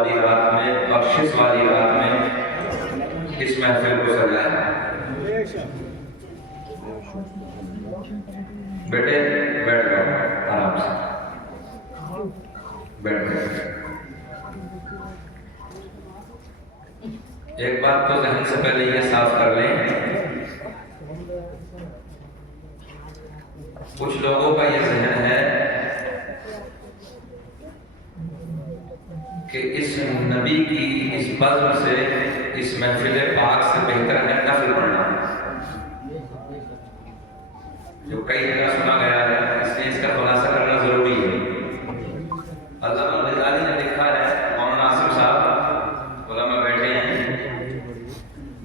वाली रात में, बख्शिश वाली रात में इस महफिल को सजाया। बेटे बैठ जाओ आराम से, बैठ जाओ। एक बात तो जहन से पहले ये साफ कर लें, कुछ लोगों का ये जहन है कि इस नबी की इस बज़्म से, इस महफिल पाक से बेहतर है नफल पढ़ना, जो कई जगह सुना गया है, इसलिए इसका खुलासा करना जरूरी है। अल्लामा ग़ज़ाली ने लिखा है, मौलाना आसिफ साहब उलमा बैठे हैं,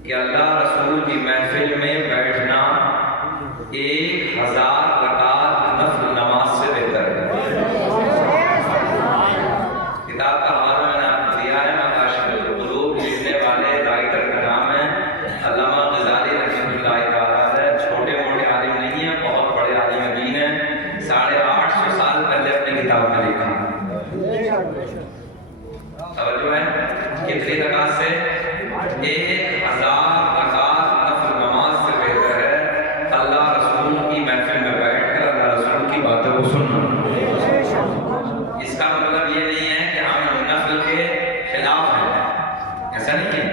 कि अल्लाह रसूल की महफिल में बैठना 1000 रकात नफल नमाज से बेहतर है। किताब का हवाला मैंने आपको दिया है, मकाशिफुल क़ुलूब लिखने वाले राइटर का नाम है अल्लामा ग़ज़ाली रहमतुल्लाह तआला। छोटे मोटे आलिम नहीं है, बहुत बड़े आलिम दीन है, 850 साल पहले अपनी किताब में लिखा। समझो है कितनी रकात से? 1000 रकात नफल नमाज से बेहतर है अल्लाह रसूल की महफिल में बैठकर अल्लाह रसूल की बातों को सुनना। इसका मतलब ये नहीं है कि हम नफल के खिलाफ हैं, ऐसा नहीं है।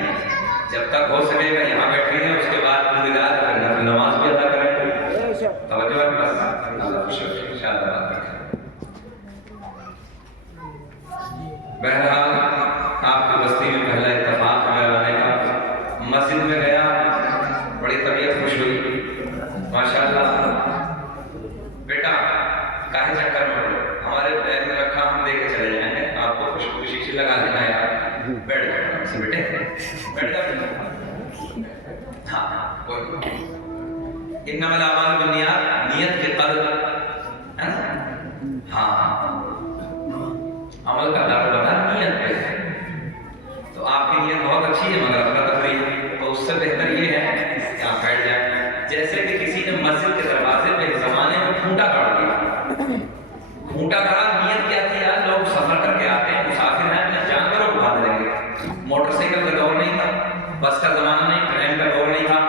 जब तक हो सकेगा यहाँ बैठेंगे, उसके बाद पूरी रात नफल नमाज भी अदा करेंगे। तवज्जो है बस, अल्लाह का शुक्र इंशाअल्लाह। बहरहाल आपकी बस्ती में पहला इत्तेफाक है आने का। मस्जिद में गया, बड़ी तबीयत खुश हुई, माशाअल्लाह। बेटा काहे चक्कर में पड़े, हमारे बैग में रखा, हम देके चले जाएंगे, आपको खुशबू शीशी लगा देना यार। बैठ जाओ से बेटे, बैठ जाओ। हाँ कोई इन्नमल अमालु बिन्नियात, नियत के कल्ब है ना। हाँ अमल का दारोमदार नियत पे है, तो आपकी नियत बहुत अच्छी है मगर अफरा तफरी है, तो उससे बेहतर ये है कि आप बैठ जाए। जैसे कि किसी ने मस्जिद के दरवाजे पे जमाने में खूंटा गाड़ दिया, खूंटा गाड़ा, नियत क्या थी यार, लोग सफर करके आते हैं, मुसाफिर हैं, अपने जानवरों को बांध देंगे। मोटरसाइकिल का दौर नहीं था, बस का जमाना नहीं, ट्रेन का दौर नहीं था,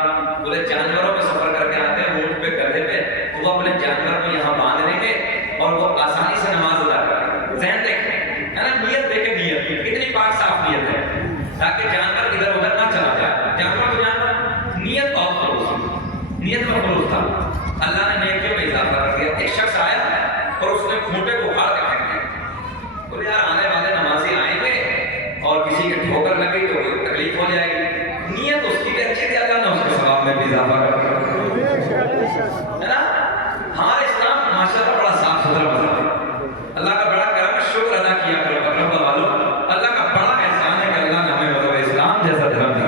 बोले जानवरों पे सफर करके आते हैं, ऊंट पे, गधे पे, तो वो अपने जानवर को यहाँ बांध देंगे और वो आसानी से नमाज अदा करेंगे। ज़हन देखें है ना, नियत देखें, नियत कितनी पाक साफ नियत है, ताकि जानवर इधर उधर ना चला जाए। जानवर तो जानवर, नियत बहुत खलूस, नियत का खलूस था। अल्लाह ने नेकियों में इजाफा कर दिया। एक शख्स आया और उसने खूंटे को उखाड़ के फेंक दिया। बोले यार आने वाले नमाजी आएंगे और किसी के ठोकर लगी तो तकलीफ हो जाएगी। नियत उसकी भी अच्छी थी, अल्लाह ने उसके सवाब में भी इजाफा कर दिया, है ना। हमारा इस्लाम माशाअल्लाह बड़ा साफ सुथरा मज़हब है। अल्लाह का बड़ा करम, शुक्र अदा किया करो रब्बा वालों। अल्लाह का बड़ा एहसान है कि अल्लाह ने हमें मज़हब इस्लाम जैसा धर्म दिया।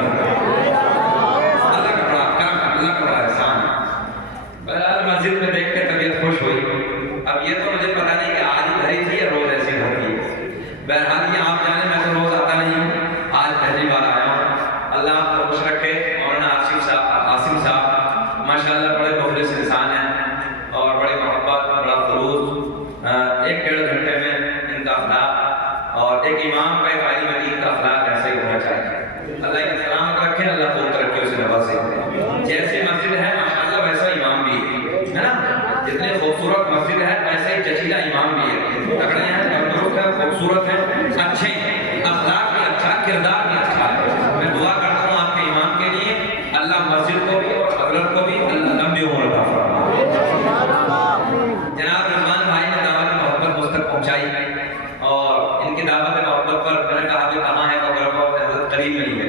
अल्लाह का बड़ा करम, अल्लाह का बड़ा एहसान है। बहरहाल मस्जिद में देख के तबीयत खुश हुई। अब ये तो मुझे पता नहीं कि आज ही भरी थी या रोज ऐसी भरती है। बहरहाल ये आप जाने, मैं तो रोज आता नहीं हूँ, आज पहली बार आया हूँ। अल्लाह आपको खुश रखे। मौलाना आसिम साहब माशाअल्लाह बड़े मुखलिस इंसान हैं और बड़ी मोहब्बत, बड़ा खलूस, 1-1.5 घंटे में इनका अखलाक और एक इमाम का, एक आलिम दीन का अखलाक ऐसे ही होना चाहिए। अल्लाह इन्हें सलामत रखे, अल्लाह को तरक्कियों से नवाजे। जैसे मस्जिद है माशाअल्लाह वैसा इमाम भी है ना, जितने खूबसूरत मस्जिद है वैसे ही जचीला इमाम भी है। तगड़े हैं, तंदुरुस्त है, खूबसूरत है, अच्छे अखलाक भी अच्छा, किरदार भी अच्छा है। मैं दुआ करता हूँ आपके इमाम के लिए, अल्लाह मस्जिद को भी और हज़रत को भी अल्लाह लंबी उम्र अता फरमाए। जनाब रिजवान भाई ने दावत मोहब्बत मुझ तक पहुँचाई और इनकी दावत मोहब्बत पर मैंने कहा कि कहाँ है हज़रत करीब नहीं है।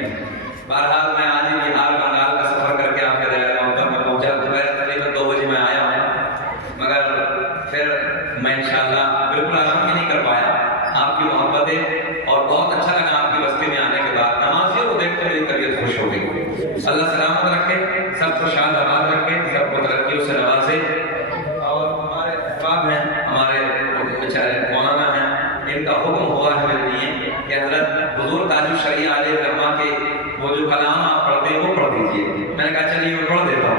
बहरहाल मैं आज ही बिहार बंगाल का सफ़र करके आपके दायरे मोहब्बत में पहुँचा। दोपहर तकरीबन 2 बजे मैं आया हूँ, मगर फिर मैं इंशाअल्लाह बिल्कुल आराम भी नहीं कर पाया। आपकी मोहब्बतें और बहुत अच्छा लगा आपकी बस्ती में आने के बाद। नमाजियों को देख कर मेरी तबीयत खुश हो गई। अल्लाह सलामत रखे, सबको शाद आबाद रखे, सबको तरक्कियों से नवाजे। और हमारे अहबाब हैं, हमारे बेचारे मौलाना हैं, इनका हुक्म हुआ है मेरे लिए कि हज़रत हुज़ूर ताजुश शरीया अलैहिर्रहमा के वो जो कलाम आप पढ़ते हैं वो पढ़ दीजिए। मैंने कहा चलिए मैं पढ़ देता हूँ।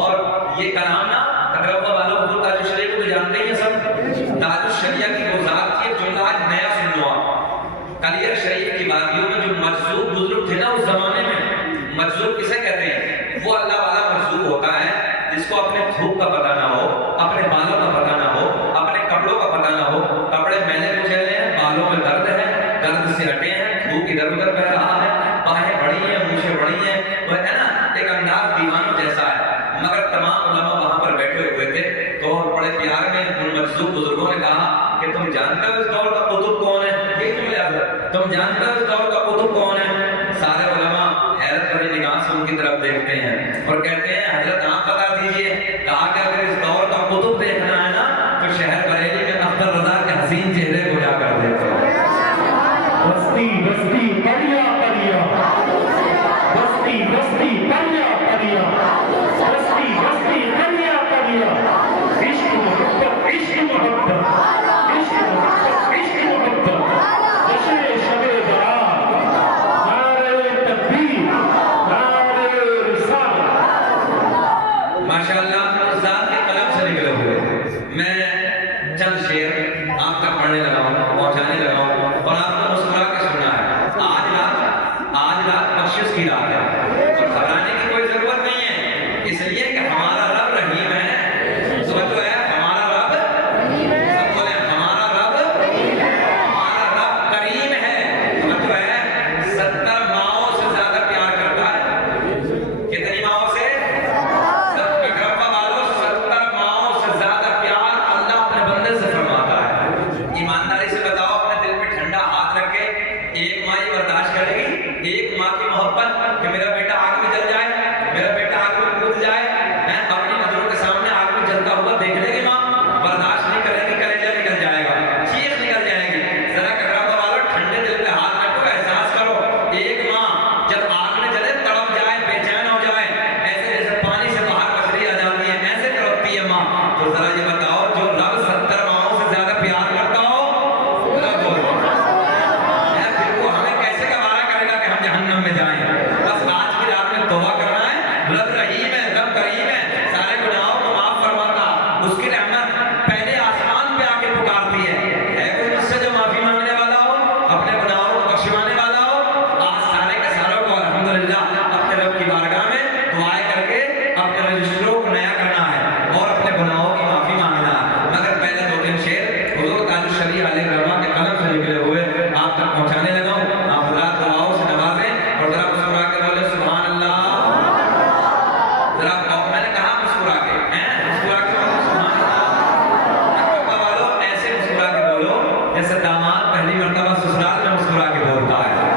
और ये कलाम ना रब्बा वालों हुज़ूर ताजुश शरीया को तो जानते ही हैं सब। ताजुश शरीया की वो ज़ात थी, जो आज नया सुन लो आप। कल ये की वादियों में जो मजजूब बुजुर्ग थे ना उस जमाने में, मजजूब किसे कहते हैं? वो अल्लाह वाला मजजूब होता है जिसको अपने थूक का पता ना हो, अपने बालों का पता ना हो, अपने कपड़ों का पता ना हो, कपड़े मैंने कुचैले हैं, बालों में दर्द है, दर्द से हटे हैं, थूक इधर उधर बह रहा है, बाहें बड़ी हैं, मूछें बड़ी हैं, वो है ना एक अंदाज दीवानों जैसा है। मगर तमाम उलमा वहां पर बैठे हुए थे तो बड़े प्यार में उन मजजूब बुजुर्गों ने कहा कि तुम जानते हो इस दौर का कुतुब कौन है? ये तुम याद रखो, तुम जानते हो इस दौर का कुतुब कौन है? सारे उलमा हैरत भरी निगाह से उनकी तरफ देखते हैं और कहते हैं हजरत आप बता दीजिए। कहा कि अगर इस दौर का कुतुब देखना है ना तो शहर बरेली में अख्तर रजा के हसीन चेहरे को जाकर देखो। बस्ती बस्ती परिया परिया, बस्ती बस्ती परिया परिया, बस्ती बस्ती परिया परिया, इश्क मोहब्बत इश्क मोहब्बत, इश्क मोहब्बत इश्क मोहब्बत, जश्न शबे बारात, नारे तकबीर, नारे रिसालत। माशाअल्लाह उस्ताद के कलम से निकले हुए मैं चंद शेर आप तक पढ़ने लगा हूँ, पहुँचाने लगा हूँ और आपको मुस्कुरा के सुनना है। आज रात बख्शिश की रात है तो घबराने की कोई जरूरत नहीं है, इसलिए कि हमारा रब रहीम है। समझो है हमारा रब, सब बोले हमारा रब करीम है। समझो है 70 माओं से ज्यादा प्यार करता है। कितनी माओं से? 70 वालों 70 माओं से ज्यादा प्यार अल्लाह अपने बंदे से फरमाता है। ईमानदारी से बताओ, अपने दिल पे ठंडा हाथ रख के एक माँ ये बर्दाश्त करेगी? एक माँ की मोहब्बत कि मेरा बेटा आग में जल जाए, मेरा बेटा आग में कूद जाए, हैं अपनी नजरों के सामने आग में जलता हुआ देख लेगी माँ? बर्दाश्त नहीं करेगी, कलेजा निकल जाएगा, चीख निकल जाएगी। जरा ककरापा वालों ठंडे दिल पे हाथ रखो, एहसास करो एक माँ जब आग में जले तड़प जाए, बेचैन हो जाए, ऐसे जैसे पानी से बाहर मछली आ जाती है ऐसे तड़पती है माँ। तो जरा ये बताओ जो रब 70 माओं से ज्यादा प्यार करता हो, जरा बोलो फिर वो हमें कैसे गवारा करेगा कि हम जहन्नम में जाएं? बस आज की रात में तौबा करना है। रब रहीम है, रब करीम है, सारे गुनाहों को माफ फरमाता। उसकी रहमत पहले आसमान पे आके पुकारती है कोई मुझसे जो माफी मांगने वाला हो, अपने गुनाहों को बख्शवाने वाला हो? आज सारे के सारों को अल्हम्दुलिल्लाह अपने रब की बारगाह में दुआएं करके अपने रजिस्टरों को नया करना है और अपने गुनाहों की माफी मांगना है। मगर पहले 2-3 शेर हुजूर ताजुश शरीफ अलैहि रहमा के कलम से निकले हुए आप तक पहुंचाने लगा हूं। आप हज़रात दुआओं से नवाजें और जरा मुस्कुरा के बोले सुभान अल्लाह। जरा मैंने कहा मुस्कुरा के, हैं मुस्कुरा के बोलो सुभान अल्लाह। अकबा वालों ऐसे मुस्कुरा के बोलो जैसे दामाद पहली मर्तबा ससुराल में मुस्कुरा के बोलता है।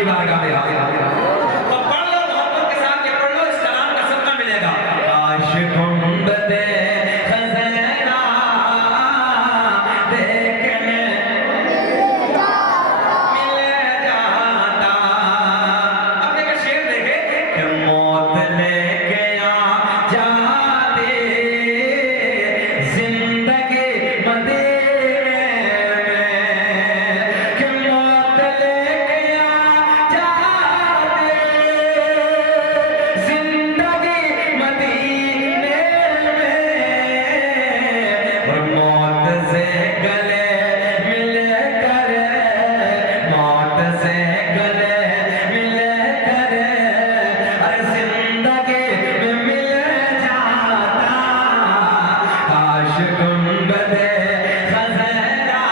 की बारगाह में हाजिर तो पढ़ लो मोहब्बत के साथ, ये पढ़ लो, इस कलाम का सदका मिलेगा। काश गुंबदे खज़ाना देखने मिल जाता। अब देखिए शेर देखे कि मौत लेके आ जाते जिंदगी मदीने में, कि मौत लेके आ जाते जिंदगी मदीने में, और मौत से गले मिल कर, मौत से गले मिल कर, अरे जिंदगी में मिल जाता। काश गुंबदे खज़ाना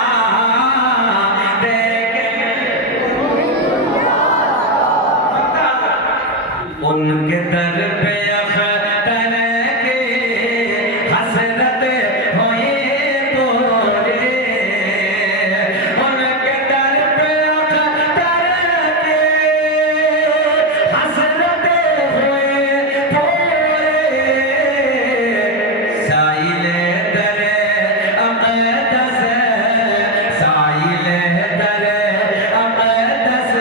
देखने उनके दर पे अख्तर के हसरत होए तोरे, उनके दर पे अख्तर के हसरत होए तोरे, साइले दरे अक़दस, साइले दरे अक़दस,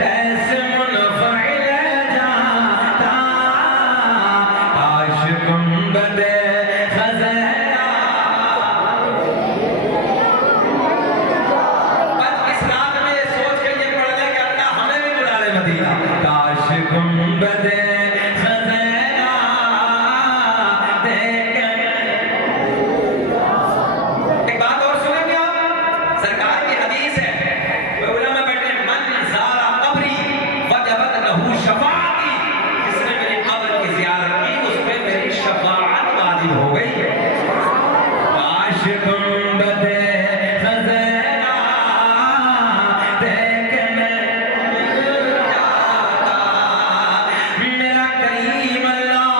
कैसे मुनफ़इल जाता। काश गुंबदे खज़ाना। बस इस रात में ये सोच के ये पढ़ ले कि अल्लाह हमें भी बुला ले मदीना। काश गुंबदे खज़ाना देखने। एक बात और सुनेंगे आप, सरकार की हदीस है, वो उलमा बैठे, मन ज़ारा कब्री वजबत लहू शफ़ाअती, जिसने मेरी कब्र की ज़ियारत की उस पे मेरी शफ़ाअत वाजिब हो गई है। काश गुंबदे खज़ाना देखने मिल जाता। मेरा करीम अल्लाह,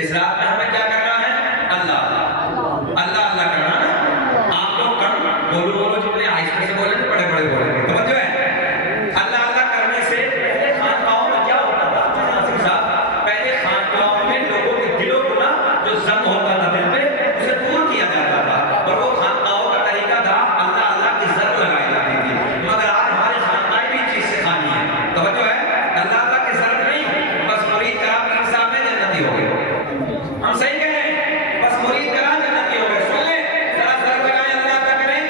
इस रात में हमें क्या करना है? अल्लाह अल्लाह अल्लाह करना है। आप लोग कम बोलो बोलो, जितने आहिस्ते से बोलेंगे बड़े बड़े बोलेंगे, समझो है। अल्लाह अल्लाह करने से पहले खानकाहों में क्या होता था नासिर साहब? पहले खानकाहों में लोगों के दिलों को ना जो जम होता था दिल पे, उसे दूर किया जाता था, और वो खानकाहों का तरीका था अल्लाह अल्लाह की जर लगाई जाती थी। मगर आज हमारे खानकाएं भी चीज से खानी है, समझो है। अल्लाह अल्लाह की जर नहीं, बस मुरीद करा पीर साहब में जन्नती हो गए। हम सही कह रहे हैं, बस मुरीद करा जन्नती हो गए। सुन ले, जरा जर लगाए अल्लाह अल्लाह करें,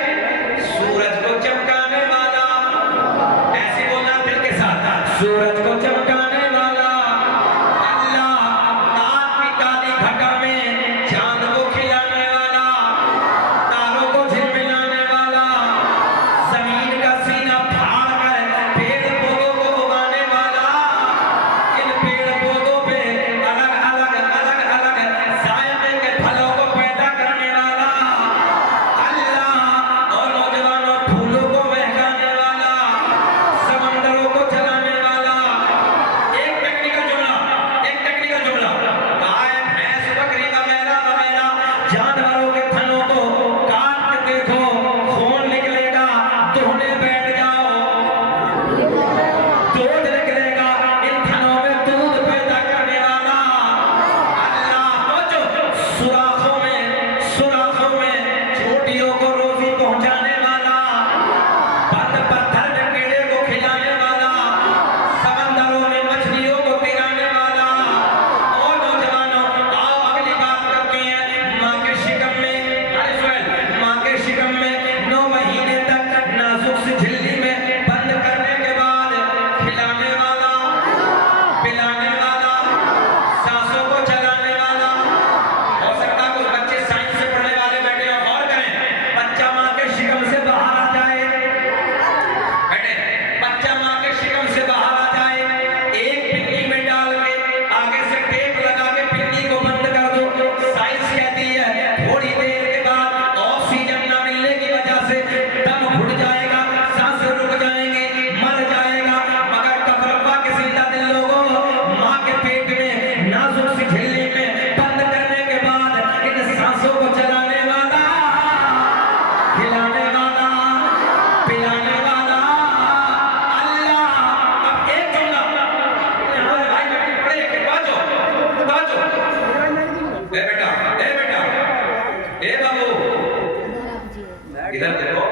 इधर देखो,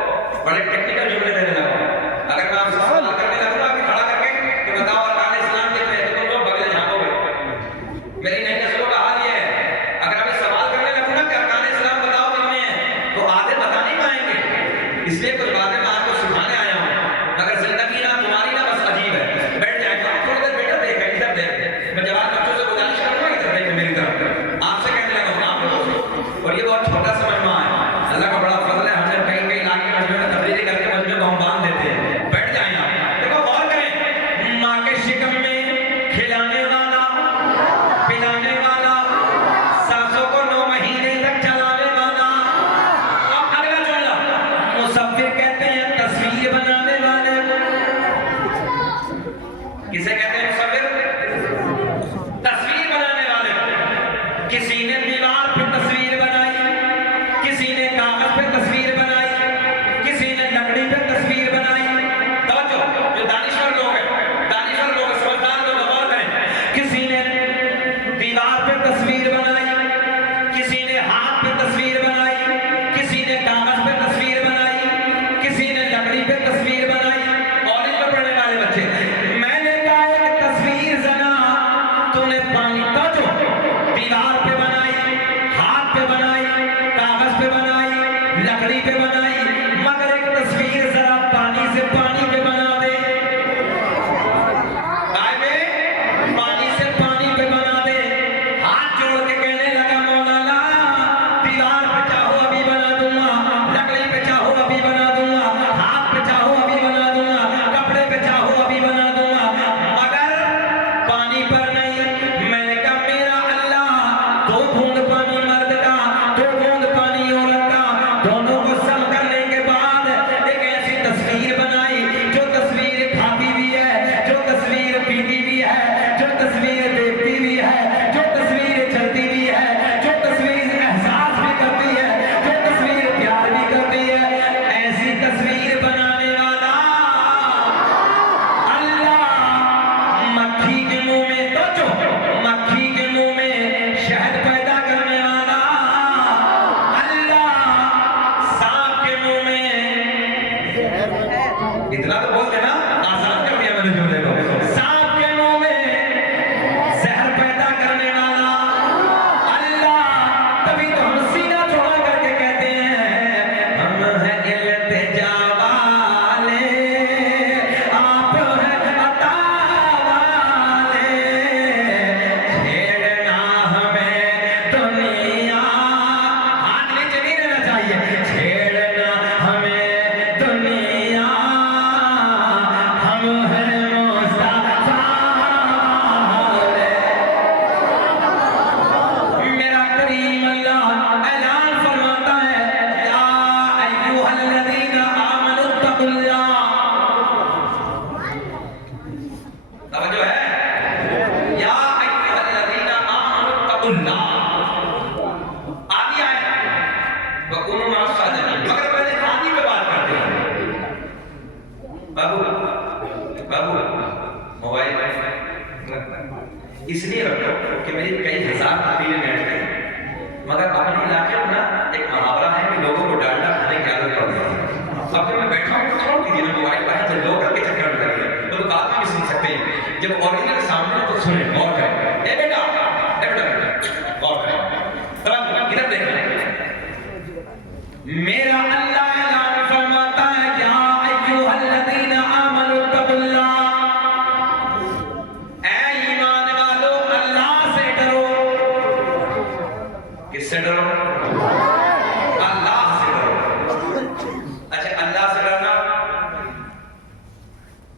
बड़े टेक्निकल जुमले देने लगा। अगर मैं आपसे सवाल करने लगूंगा कि खड़ा करके कि बताओ अरकान इस्लाम कितने हैं, तो तुम लोग बगले झांकोगे। मेरी नई नस्लों का हाल ये है, अगर मैं सवाल करने लगूंगा कि अरकान इस्लाम बताओ कितने हैं, तो आधे बता नहीं पाएंगे। इसलिए कुछ बातें मैं आपको सिखाने आया हूँ। अगर जिंदगी ना तुम्हारी ना बस अजीब है, बैठ जाएगा थोड़ी देर, बेटा देख इधर देख। मैं जवान बच्चों से गुजारिश करूंगा इधर देख मेरी तरफ, आपसे कहने लगा हूँ आप लोगों से। और ये बहुत छोटा सा मजमा है, अल्लाह का बड़ा फजल है। हमने कई कई लाख के मजमे में तब्दीली करके मजमे को हम बांध देते हैं। बैठ जाएं आप, देखो गौर करें। माँ के शिकम में खिलाने वाला, पिलाने वाला, सासों को 9 महीने तक चलाने वाला। अब अगला जुमला, मुसव्विर कहते हैं तस्वीर बनाने वाले को। किसे कहते हैं मुसव्विर? तस्वीर बनाने वाले को। किसी ने दीवार पे तस्वीर बनाई, किसी ने कागज पे तस्वीर बनाई, किसी ने लकड़ी पे तस्वीर बनाई। तवज्जो, जो दानिशवर लोग हैं, समझदार लोग गौर करें। किसी ने दीवार पे तस्वीर बनाई, किसी ने हाथ पे तस्वीर बनाई, किसी ने कागज पे तस्वीर बनाई, किसी ने लकड़ी पे तस्वीर बनाई। और इनको पढ़ने वाले बच्चे, मैंने कहा एक तस्वीर जना तूने पानी का जो दीवार पे बनाई, हाथ पे बनाई, कागज पे बनाई, लकड़ी पे बनाई, मगर एक तस्वीर जरा पानी से पानी पे बना दे। काय पे? पानी से पानी पे बना दे। हाथ जोड़ के कहने लगा मौलाना, दीवार पे चाहो अभी बना दूंगा, लकड़ी पे चाहो अभी बना दूंगा, हाथ पे चाहो अभी बना दूंगा, कपड़े पे चाहो अभी बना दूंगा, मगर पानी पर नहीं। मैंने कहा मेरा अल्लाह 2 बूंद पानी मर्द का, 2 बूंद पानी औरत का, दोनों को सम करने के बाद एक ऐसी तस्वीर बनाई जो तस्वीर खाती भी है, जो तस्वीर पीती भी है, जो तस्वीर देखती भी है, जो तस्वीर चलती भी है, जो तस्वीर एहसास भी करती है, जो तस्वीर प्यार भी करती है। ऐसी तस्वीर बनाने वाला अल्लाह। मक्खी के मुंह में तो जो मक्खी के मुंह में शहद पैदा करने वाला अल्लाह। सांप के मुंह में, इतना तो बोलते ना, आसान कर दिया मैंने जुमले को। सांप के मुंह में जहर पैदा करने वाला अल्लाह। तभी तो हम सीना छोड़ा करके कहते हैं हम हैं इल्तिजा वाले, आप हैं अता वाले। छेड़ना हमें दुनिया, हाथ नीचे नहीं रहना चाहिए। छेड़ना हमें दुनिया, हम हैं मुस्तफा वाले। मेरा करीम अल्लाह ऐलान फरमाता है, या अय्युहल्लज़ीना आमनुत्तकुल्लाह। तवज्जो है, या अय्युहल्लज़ीना आमनुत्तकुल्लाह। आदि आए वकुनु मास्सादिकीन, मगर पहले आदि पे बात करते हैं। बाबू मोबाइल इसलिए रखो कि मेरी कई हजार तस्वीरें नेट पे हैं। मगर अपने इलाके में ना एक मुहावरा है कि लोगों को डांटा खाने की आदत पड़ गई है। अब मैं बैठा हूँ, छोड़ दीजिए ना मोबाइल पर, जब लोग करके चक्कर में लगे तो बात भी सुन सकते हैं। जब ओरिजिनल सामने हो तो सुने, गौर करें। ए बेटा गौर करें, इधर देखें। मेरा अल्लाह ऐलान फरमाता है, या अय्युहल्लज़ीना आमनुत्तकुल्लाह। ऐ ईमान वालों, अल्लाह से डरो। किससे डरो? अल्लाह से डरो। अच्छा, अल्लाह से डरना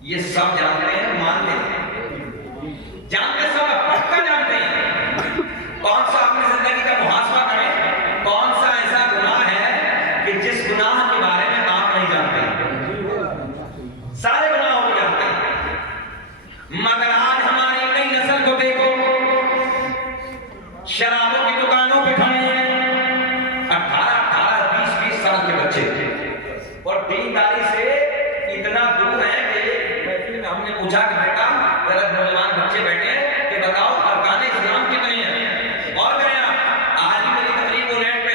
ये सब जानते हैं, मानते हैं, जानते सब, पक्का जानते हैं। कौन सा अपनी जिंदगी का मुहासबा करें, कौन सा ऐसा गुनाह है कि जिस गुनाह के बारे में आप नहीं जानते? सारे गुनाहों को जानते हैं, मगर आज हमारी नई नस्ल को देखो, शराबों की दुकानों पे खड़े हैं 18, 20 साल के बच्चे, और दीनदारी से इतना दूर है कि महफिल में हमने पूछा कि बेटा जरा नौजवान बच्चे बैठे हैं कि बताओ अरकान इस्लाम कितने हैं। और कहें आज ही मेरी तकरीर को नेट पे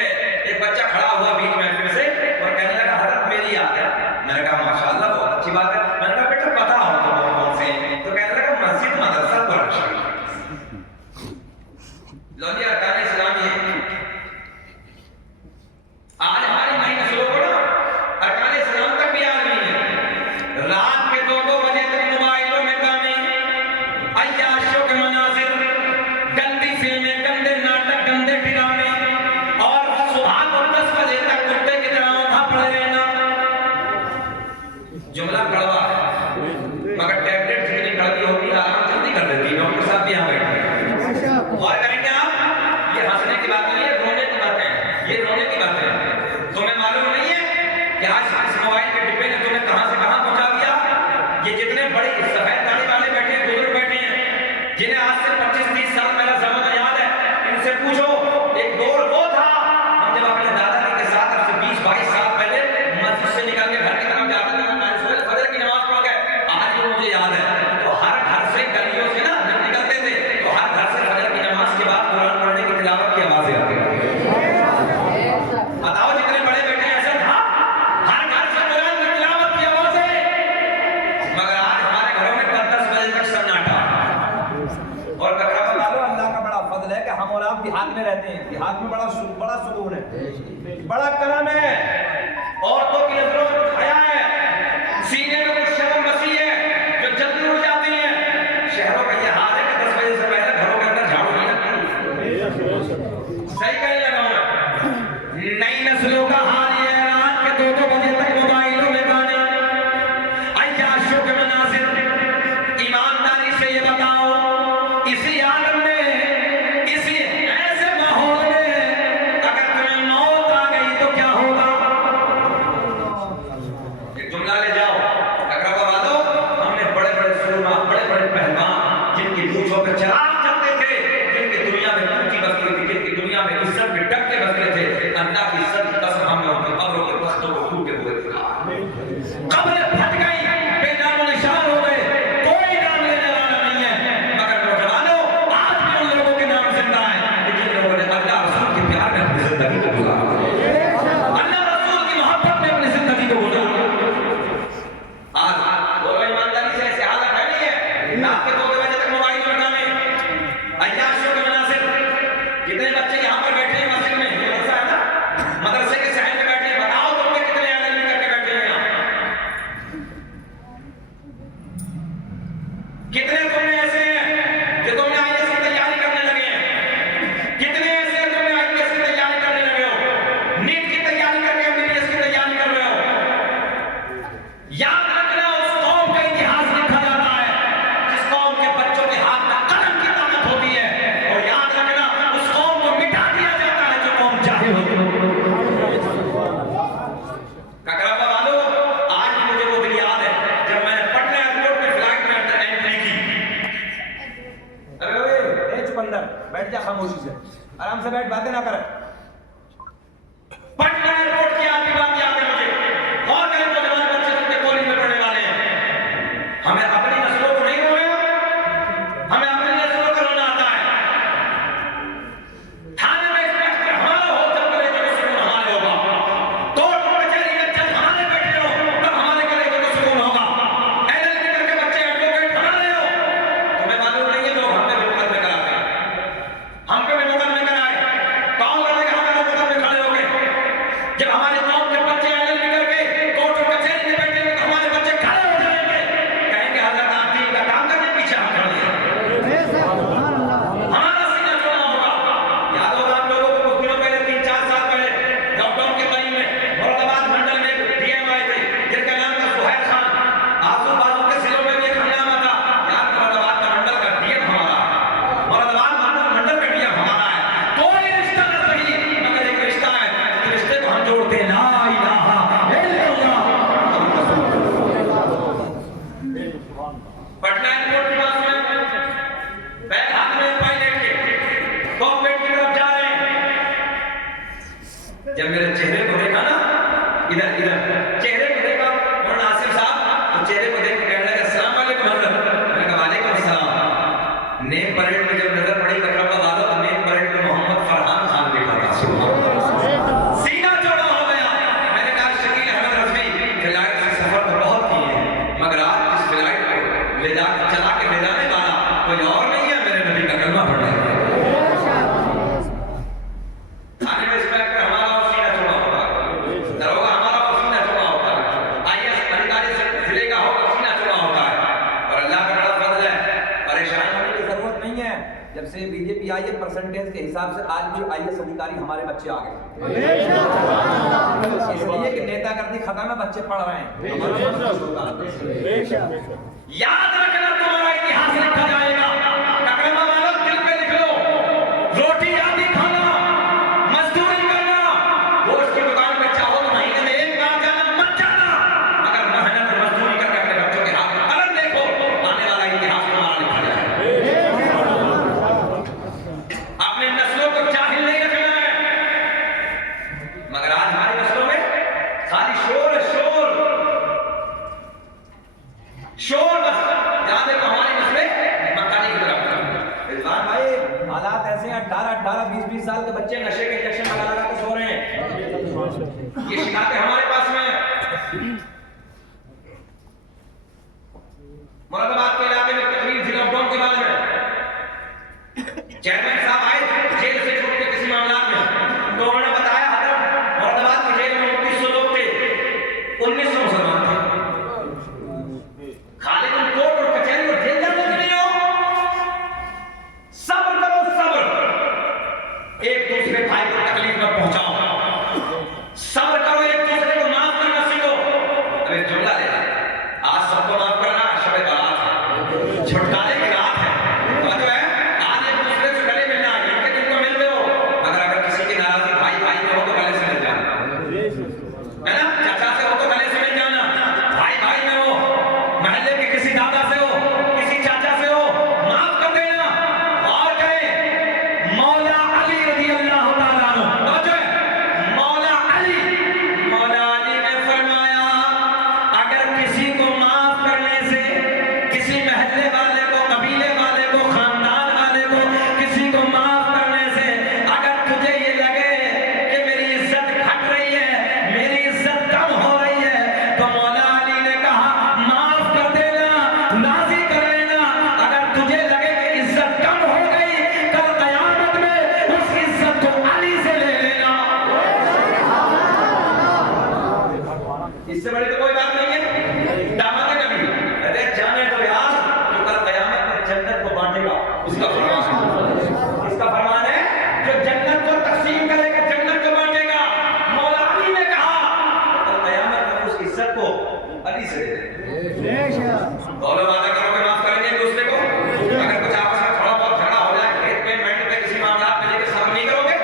एक बच्चा खड़ा हुआ बीच महफिल से और कहने लगा मोबाइल के डिब्बे ने तुम्हें कहां से कहां पहुंचा दिया। ये जितने बड़े सफेद दाढ़ी वाले बैठे हैं, बुजुर्ग बैठे हैं, जिन्हें आज से 25-30 साल पहला जमाना याद है, इनसे पूछो एक दौर वो था, हम जब अपने दादाजी के साथ अब से 20-22 साल पहले मस्जिद से निकल के घर की तरफ जाते थे, फजर की नमाज पढ़ के, आज भी मुझे याद है। तो हर घर से गलियों से ना जब निकलते थे तो हर घर से फजर की नमाज के बाद कुरान पढ़ने की तिलावत की आवाजें आती थी। बताओ जितने बड़े बैठे हैं ऐसा था, हर घर से कुरान की तिलावत की आवाजें। मगर आज हमारे घरों में 10 बजे तक सन्नाटा। और ककरा बता लो, अल्लाह का बड़ा फजल है कि हम और आप देहात में रहते हैं। देहात में बड़ा सुकून है, बड़ा करम है, औरतों की नजरों में छाया है, सीने में कुछ शर्म बसी है जो जल्दी उड़ जाती है। शहरों का यह हाल है कि 10 बजे से पहले घरों के अंदर झाड़ू नहीं लगती। सही कहने लगा हूं मैं। नई नस्लों का हाल ये है, रात के 2-2 बजे तक मोबाइलों में गाने, अय्याशों के मनाजिर। ईमानदारी से ये बताओ, इसी आलम में, इसी ऐसे माहौल में अगर तुम्हें मौत आ गई तो क्या होगा? एक जुमला ले जाओ, अकरबा वालों, हमने बड़े-बड़े सूरमा, बड़े-बड़े पहलवान, जिनकी पूंछों पे चिराग चलते थे, जिनकी दुनिया में पूंछी बसती थी, जिनकी दुनिया में इज्जत के डंके बसते थे, अल्लाह की इज्जत की कसम हमने उनकी कब्रों के तख्तों को टूटे हुए देखा। कब्रें फट गई, बेनामो निशान हो गए, कोई नाम लेने वाला नहीं है। मगर नौजवानों, आज भी उन लोगों के नाम जिंदा है जिन लोगों ने अल्लाह रसूल के प्यार में अपनी जिंदगी को गुजारा, अल्लाह रसूल की मोहब्बत में अपनी जिंदगी को गुजारा। आज बोलो ईमानदारी से, ऐसे हालत है नहीं है। रात के 2 बजे तक मोबाइल में गाने, अय्याशों के मनासिर। जितने बच्चे यहाँ पर बैठे हैं मस्जिद में, मदरसा है ना, मदरसे के सहन में बैठे हैं, बताओ तुमने कितने आदमी करके बैठे हैं यहाँ? कितने तुमने ऐसे हैं जो तुमने आईएएस की तैयारी करने लगे हैं? कितने ऐसे हैं तुमने आईपीएस की तैयारी करने लगे हो? नीट की तैयारी करके एमबीबीएस की तैयारी कर रहे हो? याद रखना, उस कौम का इतिहास लिखा जाता है जिस कौम के बच्चों के हाथ में कलम की ताकत होती है। और याद रखना, उस कौम को मिटा दिया जाता है जो कौम चाहे होती है। ककरापा वालों, आज भी मुझे वो दिन याद है जब मैंने पटना एयरपोर्ट में फ्लाइट में एंट्री की। अरे ओए, चुकंदर, बैठ जा खामोशी से, आराम से बैठ, बातें ना कर। पटना एयरपोर्ट की आपकी बात याद है मुझे। और कई नौजवान बच्चे जिनके कॉलेज में पढ़ने वाले हैं। हमें अपनी नस्लों को नहीं रोना, हमें अपनी नस्लों को रोना आता है। थाने में इंस्पेक्टर हमारा हो, जब कलेजे को सुकून हमारे होगा। कोर्ट कचहरी में जज हमारे बैठे हो, तब हमारे कलेजे को सुकून होगा। एलएलबी करके बच्चे एडवोकेट हमारे हो। तुम्हें मालूम नहीं है, लोग हम पे भी मुकदमे कराते हैं, हम पे भी मुकदमे कराए। कौन करेगा हमारे मुकदमे खड़े हो गए? जब हमारे कौम के बच्चे एलएलबी करके कोर्ट और कचहरी में बैठे हैं तो हमारे बच्चे खड़े हो जाएंगे, कहेंगे हजरत आप दीन का काम करने पीछे हम खड़े हैं। हमारा सीना चौड़ा होगा। याद होगा आप लोगों को, कुछ दिनों पहले, 3-4 साल पहले लॉकडाउन के टाइम में मुरादाबाद मंडल में डीएम आए थे जिनका नाम था सुहैल खान। आजू बाजू के जिलों में भी एक हंगामा था। यार, मुरादाबाद का मंडल का डीएम हमारा है, मुरादाबाद मंडल का डीएम हमारा है। कोई रिश्ता न सही, मगर एक रिश्ता है, जिस रिश्ते को हम जोड़ते हैं, ला इलाहा इल्लल्लाह। पटना एयरपोर्ट के पास में बैग हाथ में पायलट के कॉकपिट की तरफ जा रहे हैं। जब मेरे चेहरे को देखा ना, इधर चेहरे को देखा मौलाना आसिफ साहब, तो चेहरे को देख के कहने लगे अस्सलाम वालेकुम हज़रत। मैंने कहा वालेकुम अस्सलाम। नेम परेड में जब नजर पड़ी ककरापा वालों, तो नेम परेड में मोहम्मद फरहान खान देखा था। सीना चौड़ा हो गया। मैंने कहा शकील अहमद रज़वी, फ्लाइट से सफर तो बहुत किए हैं, मगर आज इस फ्लाइट को चला के ले जाने वाला कोई और नहीं है, मेरे नबी का कलमा पढ़ने। थाने में इंस्पेक्टर हमारा और सीना चौड़ा होता है, दरोगा हमारा और सीना चौड़ा होता है, आईएएस अधिकारी से जिले का होगा सीना चौड़ा होता है। और अल्लाह का बड़ा फजल है, परेशान होने की जरूरत नहीं है। जब से बीजेपी आई है, परसेंटेज के हिसाब से आज भी आईएएस अधिकारी हमारे बच्चे आ गए। इसलिए कि नेतागर्दी खत्म है, बच्चे पढ़ रहे हैं। याद रखना, तुम्हारा इतिहास लिखा जाएगा। ककरापा वालों, दिल पे लिख लो, रोटी आदि खाना, मजदूरी करना, गोश्त की दुकान पे चाहो तो महीने में 1 बार जाना, मत जाना। शोर है, शोर शोर। बस याद है हमारे मसले मकानी की तरफ। रिजवान भाई हालात ऐसे हैं, 18-18, 20-20 साल के बच्चे नशे के इंजेक्शन लगा के सो रहे हैं। ये शिकायतें हमारे पास में है। मुरादाबाद के इलाके में तकरीर थी लॉकडाउन के बारे में। चेयरमैन साहब आए जेल से छूट के किसी मामला में, तो उन्होंने बताया हजरत मुरादाबाद की जेल में 2900 लोग थे, 1900 मुसलमान थे। खाली तुम कोर्ट और कचहरी और जेल जाने के लिए हो? सब्र करो, सब्र। एक दूसरे भाई को तकलीफ न पहुंचाओ। सब्र करो, एक दूसरे को माफ करना सीखो। अब एक जुमला ले, आज सबको माफ करना शब बारात है, छुटकारे की रात है। तो है आज एक दूसरे से गले मिलना, इनके दिन को मिलते हो। अगर किसी की नाराजगी भाई भाई में हो तो गले से मिल जाना, है ना? चाचा से हो तो गले से मिल जाना, भाई भाई में हो, महल्ले के किसी दादा से हो, किसी चाचा से हो, माफ कर देना। और कहे मौला अली रज़ी अल्लाह ताला अन्हु, तो है मौला अली ने फरमाया अगर किसी को माफ करने से, किसी महल्ले वाले को, कबीले वाले को, खानदान वाले को किसी को माफ करने से अगर तुझे ये लगे कि मेरी इज्जत घट रही है, मेरी इज्जत कम हो रही है, तो मौला अली ने कहा माफ कर देना, राजी कर लेना। अगर तुझे लगे कि इज्जत कम हो गई, कल कयामत में उस इज्जत को अली से ले लेना। इससे बड़ी तो कोई बात नहीं है। दामद है कभी, अरे जाने तो यार, जो कल कयामत में जन्नत को बांटेगा उसका फरमान है। इसका फरमान है जो जन्नत को तकसीम करेगा, जन्नत को बांटेगा। मौला अली ने कहा कल कयामत में उस इज्जत को अली से दे देना। दोनों वादा करो कि माफ करेंगे एक दूसरे को। अगर कुछ आपस में थोड़ा बहुत झगड़ा हो जाए, खेत में, मैंड पे, किसी मामला में लेके सब्र नहीं करोगे,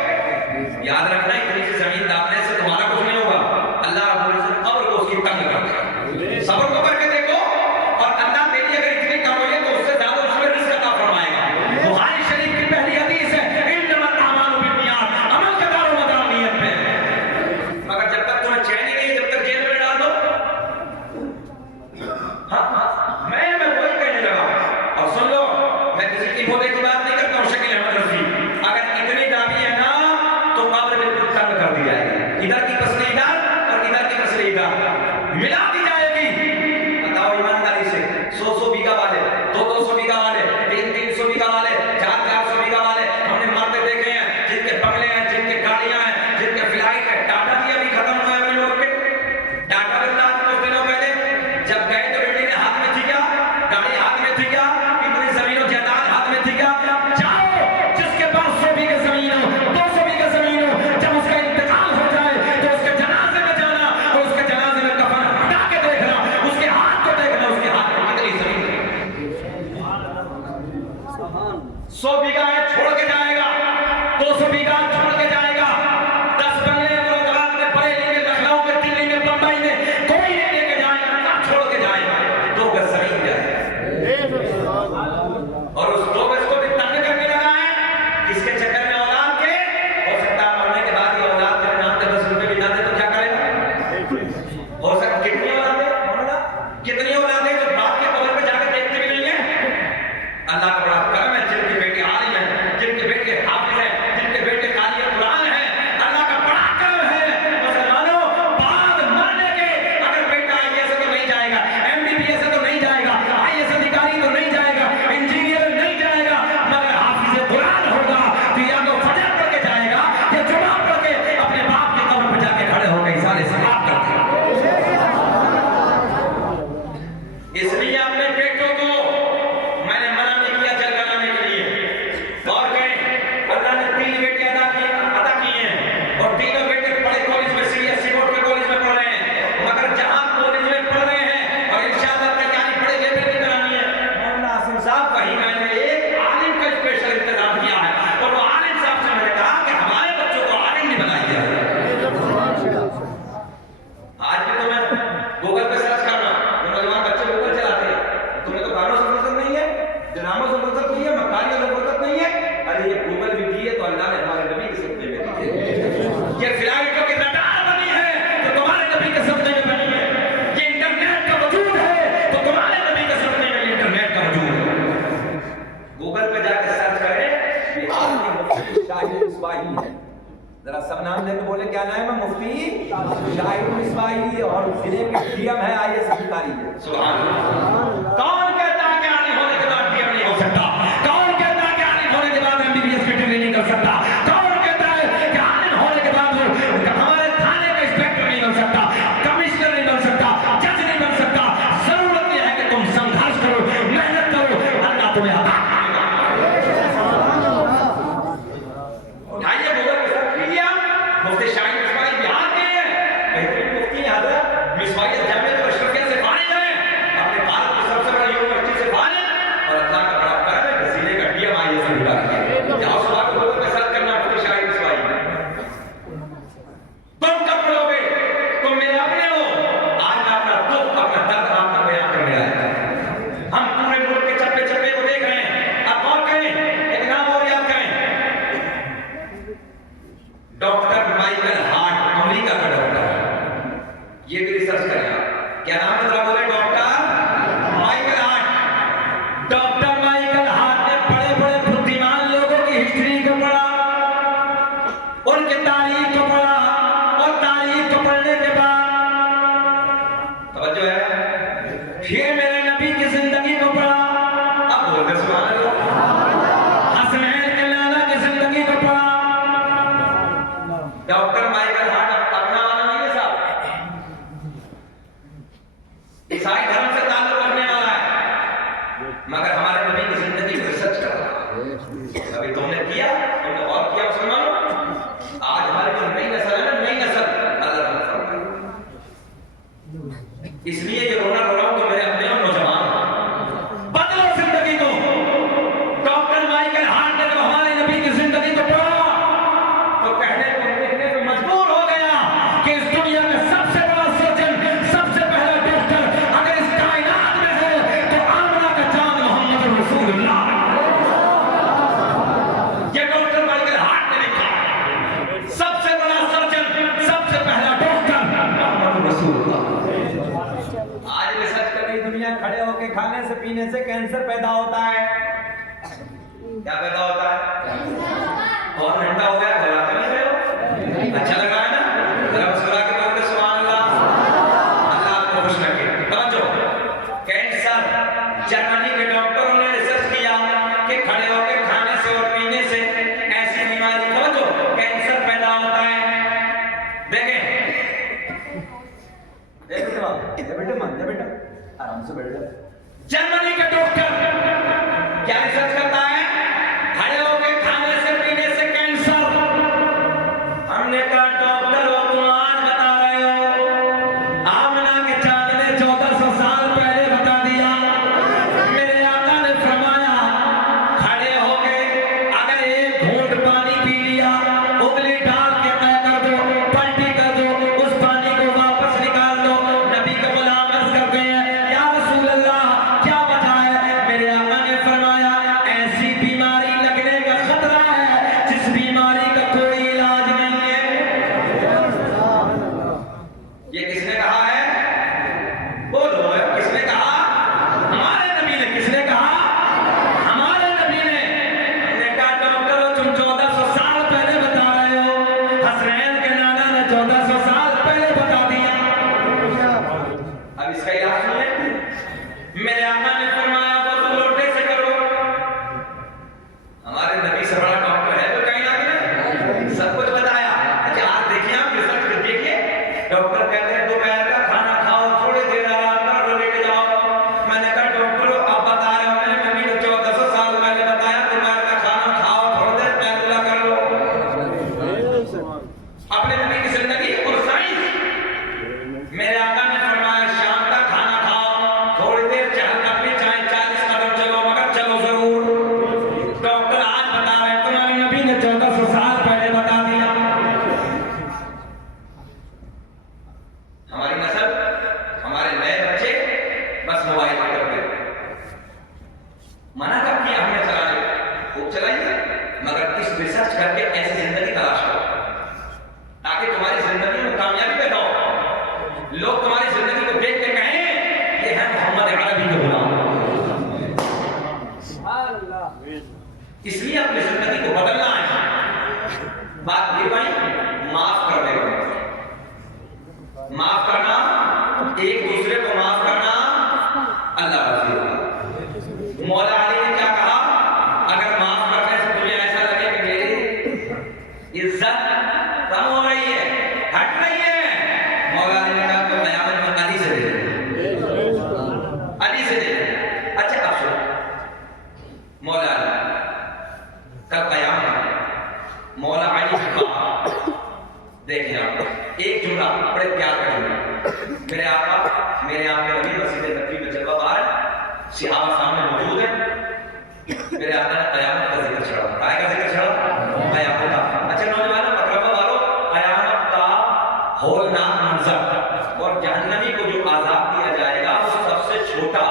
याद रखना इतनी सी जमीन दाबने से तुम्हारा कुछ नहीं होगा। अल्लाह रब्बुल इज्जत कब्र को उसकी तंग कर देगा। सब्र को करके देखो, और अल्लाह तेरी अगर इतनी कम हुई है तो उससे ज्यादा उसमें रिस्क अता फरमाएगा। बुखारी शरीफ की पहली हदीस है इन्नमल अमालु बिन्नियात, अमल का दारो मदार नियत पे है। मगर जब तक तुम्हें चैन ही नहीं है, जब तक जेल में डाल दो। हाँ, मैं वही कहने लगा। और सुन लो, मैं किसी की बोले की बात नहीं करता हूँ। शकील अहमद रफी अगर इतनी दाबी है ना तो कब्र बिल्कुल तंग कर दी जाएगी। इधर की पसली इधर और इधर की पसली इधर मिला दी जाएगी। बताओ ईमानदारी से, 100-100 बीघा वाले, 200-200 बीघा वाले, 300-300 बीघा वाले, 400-400 बीघा वाले हमने मरते देखे हैं, जिनके बंगले हैं, जिनके गाड़ियां हैं, जिनके फ्लाइट है। टाटा जी अभी खत्म हुए हैं लोग के। टाटा बिरला कुछ दिनों पहले जब गए तो बिल्डिंग हाथ में थी क्या, गाड़ी हाथ में थी क्या, इतनी जमीन और जायदाद हाथ में थी क्या? जाओ जिसके पास 100 बीघा जमीन हो, 200 बीघा जमीन हो, जब उसका इंतकाल हो जाए तो उसके जनाजे में जाना और उसके जनाजे में कफन हटा के देखना, उसके हाथ को देखना, उसके हाथ में कितनी जमीन है। 100 बीघा है छोड़ के जाएगा, 200 बीघा छोड़ के जाएगा, 10 बंगले मुरादाबाद में, बरेली में, लखनऊ में, दिल्ली में, बंबई में, कोई नहीं लेके जाएगा, छोड़ के जाएगा। 2 गज जमीन जाए और उस 2 गज को भी तंग करने लगा है। इसके चक्कर में औलाद के, हो सकता है मरने के बाद ये औलाद के नाम पे 10 रुपए भी ना दे तो क्या करेगा? हो सकता कितनी औलाद है, कितनी औलाद है जो बाप के कब्र पे जाकर देखते भी नहीं है। अल्लाह का बड़ा करम है, जिनके बेटे आलिम हैं, जिनके बेटे हाफिज हैं, जिनके बेटे कारी कुरान हैं। अल्लाह का बड़ा करम है। मुसलमानों, बाद मरने के अगर बेटा IAS तो नहीं जाएगा, MBBS तो नहीं जाएगा, IAS अधिकारी तो नहीं जाएगा, इंजीनियर नहीं जाएगा, मगर हाफिज कुरान होगा तो या तो फजर पढ़ के जाएगा या जुमा पढ़ के अपने बाप के कब्र पे जाके खड़े हो गए सारे समाप्त करते हैं। इसलिए अपने बेटों को मैंने मना नहीं किया जल लगाने के लिए। और कहें अल्लाह ने 3 बेटे अदा किए हैं और तीनों बेटे बड़े कॉलेज में, CSE बोर्ड के कॉलेज में पढ़ रहे हैं। मगर जहां कॉलेज में पढ़ रहे हैं और इंशाअल्लाह तैयारी बड़े लेवल की करानी है, मौलाना आसिम साहब, वहीं मैंने एक आलिम का स्पेशल इंतजाम किया है। और वो आलिम साहब से मैंने कहा कि हमारे बच्चों को आलिम नहीं बनाइए। आज भी तुम्हें गूगल पे सर्च करना, नौजवान बच्चे गूगल चलाते हैं, तुम्हें तो गानों से फुर्सत नहीं है, जनामों से फुर्सत नहीं है, मकानियों से फुर्सत नहीं है। अरे ये गूगल भी दी है तो अल्लाह ने हमारे नबी के सदक़े में दी है। ये फ्लाइट को कितना बनी है तो तुम्हारे नबी के सदक़े में नाम लेके बोले क्या नाम है? मुफ्ती शाहिद मिसबाही और जिले के डीएम है, आईएएस अधिकारी है। सुभान अल्लाह। कौन कहता है कि आलिम होने के बाद डीएम नहीं हो सकता? कौन कहता है कि आलिम होने के बाद एमबीबीएस की डिग्री नहीं कर सकता? कौन कहता है कि आलिम होने के बाद वो हमारे थाने का इंस्पेक्टर नहीं बन सकता, कमिश्नर नहीं बन सकता, जज नहीं बन सकता? जरूरत यह है कि तुम संघर्ष करो, मेहनत करो, अल्लाह तुम्हें अता उठाइए बोलो किया। मुफ्ती शाहिद मिसबाही बिहार के हैं, बेहतरीन मुफ्ती हैं हज़रत मिसबाही जामिया अशरफिया से फारिग हैं, अपने भारत की सबसे बड़ी यूनिवर्सिटी से फारिग, और अल्लाह का बड़ा करम है जिले का डीएम आईएएस अधिकारी है। जाओ सुबह को लोगों के साथ करना मुफ्ती शाहिद मिसबाही। तुम कब पढ़ोगे? तुम मेरे अपने हो। आज मैं अपना दुख अपना दर्द आप तक बयान करने आया। हम पूरे मुल्क के चप्पे चप्पे को देख रहे हैं। आप गौर करें, एक नाम और याद करें, डॉक्टर माइकल हार्ट, अमेरिका का डॉक्टर है। ये भी रिसर्च करें आप। क्या नाम है? जरा बोले। Doctor Michael Hart. Doctor Michael Hart ने बड़े बड़े बुद्धिमान लोगों की हिस्ट्री को पढ़ा, उनकी तारीख को पढ़ा, और तारीख को पढ़ने के बाद तवज्जो है, फिर मेरे नबी की जिंदगी को पढ़ा। अब बोलते सुभान अल्लाह। हसनैन के नाना की जिंदगी को पढ़ा। डॉक्टर माइकल हार्ट अपना वाला नहीं है साहब, ईसाई धर्म से ताल्लुक रखने वाला है, मगर हमारे नबी की जिंदगी को रिसर्च कर रहा है। अभी तुमने किया, तुमने गौर किया मुसलमानों? आज हमारी जो नई नस्ल है ना, नई नस्ल अल्लाह रब्बुल फरमाए, इसलिए ये रोना रो रहा हूं तो मेरे अपने और नौजवान बदलो जिंदगी को। डॉक्टर माइकल हार्ट ने जब हमारे नबी की जिंदगी को पढ़ा तो कहने को देखने को मजबूर हो गया कि इस दुनिया में सबसे बड़ा सर्जन, सबसे पहला डॉक्टर अगर इस कायनात में है तो आमना का चांद मोहम्मद रसूलुल्लाह। ये डॉक्टर माइकल हार्ट ने लिखा, सबसे बड़ा सर्जन, सबसे पहला डॉक्टर मोहम्मद रसूलुल्लाह। आज रिसर्च कर रही दुनिया, खड़े होके खाने से पीने से कैंसर पैदा होता है। क्या पैदा होता है? बहुत घंटा हो गया, घबराते नहीं रहे हो? अच्छा लग रहा है ना? जरा मुस्कुरा के बोलते सुभान अल्लाह। अल्लाह आपको खुश रखे। समझो, कैंसर, जर्मनी के डॉक्टरों ने रिसर्च किया कि खड़े होकर खाने से और पीने से ऐसी बीमारी, समझो, कैंसर पैदा होता है। देखें, बेटा आराम से बैठ जा। जर्मनी का डॉक्टर क्या रिसर्च करता है? खड़े होके खाने से पीने से कैंसर। हमने कहा डॉक्टर वो तुम आज बता रहे हो, आमना के चांद ने 1400 साल पहले बता दिया। मेरे आका ने फरमाया खड़े होके अगर एक घूंट पानी पी लिया, उंगली डाल के तय कर दो, पलटी कर दो, उस पानी को वापस निकाल दो। नबी का गुलाम अर्ज करते हैं या रसूल अल्लाह क्या वजह है? मेरे आका ने फरमाया ऐसी बीमारी लगने का खतरा है जिस बीमारी का कोई इलाज नहीं है। ये किसने कहा है? बोलो, किसने कहा? हमारे नबी ने। किसने कहा? हमारे नबी ने। हमने कहा डॉक्टर तुम 1400 साल पहले बता रहे हो, हसनैन के नाना ने 1400 साल पहले बता दिया। अब इसका इलाज सुनिए। मेरे आका ने फरमाया वो तो लोटे से करो। हमारे नबी से बड़ा डॉक्टर है तो कहीं ना कहीं सब कुछ बताया। अच्छा आज देखिए, आप रिसर्च कर देखिए, डॉक्टर कहते हैं दोपहर का खाना खाओ, थोड़ी देर आराम करो, लेटे जाओ। मैंने कहा डॉक्टर आप बता रहे हो, मेरे नबी ने 1400 साल पहले बताया दोपहर का खाना खाओ, थोड़ी देर पैदुला कर लो। अपने नबी की जिंदगी और साइंस। मेरे आका ने फरमाया शाम का खाना खाओ, थोड़ी देर चल अपनी चाहे 40 कदम चलो, मगर चलो जरूर। डॉक्टर आज बता रहे हैं, तुम्हारे नबी ने 1400 साल पहले बता दिया। हमारी नस्ल, हमारे नए बच्चे बस मोबाइल पे करते हैं। मना कब किया हमने? चलाने खूब चलाइए, मगर इस रिसर्च करके ऐसी जिंदगी तलाश करो ताकि तुम्हारी जिंदगी में कामयाबी पैदा हो। लोग तुम्हारी जिंदगी को देख के कहें ये है मोहम्मद अरबी के गुलाम। इसलिए अपनी जिंदगी को बदलना है। बात ये भाई माफ मेरे आपके नबी मस्जिद नबवी में जलवा बार सहाबा सामने मौजूद है। मेरे आका ने क़यामत का जिक्र छड़ा, काय का जिक्र छड़ा, क़यामत का। अच्छा नौजवानों, अकरम वालों, क़यामत का होलनाक मंजर और जहन्नमी को जो आज़ाब दिया जाएगा वो सबसे छोटा,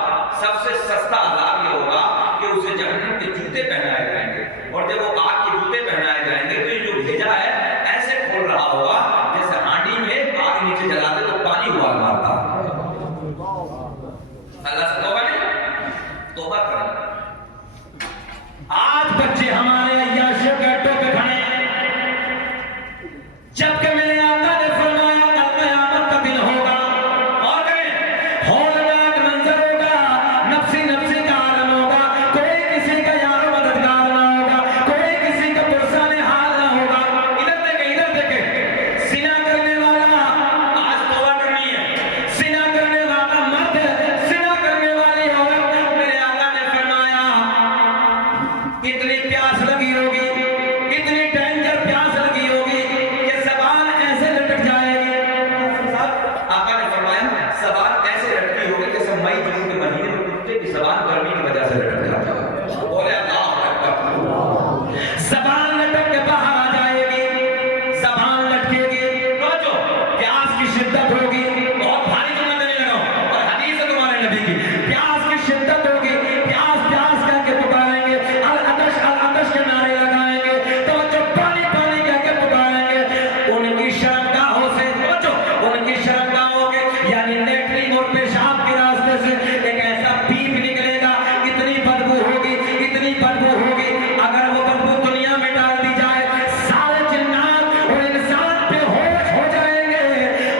सबसे सस्ता आज़ाब ये होगा कि उसे जहन्नम के जूते पहनाए जाएंगे, और जब वो आग के जूते पहनाए जाएंगे तो ये जो भेजा है ऐसे खोल रहा होगा जैसे हांडी में आग नीचे जलाते तो पानी हुआ मारता। अल्लाह से तौबा करें। आज बच्चे हमारे अय्याशों के अड्डों पे खड़े हैं, जबकि मेरे आका ने फरमाया कल क़यामत का दिन होगा और करें होलनाक मंजर होगा, नफ्सी नफ्सी का आलम होगा, कोई किसी का यारो मददगार ना होगा, कोई किसी का पुरसाने हाल ना होगा। इधर देखे सिना करने वाला, आज तौबा करनी है, सिना करने वाला मर्द, सिना करने वाली औरत, मेरे आका ने फरमाया इतनी प्यास लगी होगी, इतनी डेंजर प्यास लगी होगी कि ज़बान ऐसे लटक जाएगी। आका ने फरमाया ज़बान ऐसे लटकी होगी जैसे मई जून के महीने में कुत्ते की ज़बान गर्मी की वजह से लटक जाती है। बोले अल्लाह अकबर। ज़बान लटक के बाहर आ जाएगी, ज़बान लटकेगी तो जो प्यास की शिद्दत होगी, बहुत भारी जुमला देने लगा हूं, और हदीस है तुम्हारे नबी की, प्यास की शिद्दत होगी, प्यास प्यास करके पुकारेंगे, अल अदश के नारे लगाएंगे, तो जो पानी पानी कहकर पुकारेंगे, उनकी शर्मगाहों से, तो उनकी शर्मगाहों के यानी लेटरिन और पेशाब के रास्ते से एक ऐसा पीप निकलेगा, इतनी बदबू होगी, इतनी बदबू होगी, अगर वो बदबू दुनिया में डाल दी जाए सारे जिन्नात और इंसान बेहोश हो जाएंगे।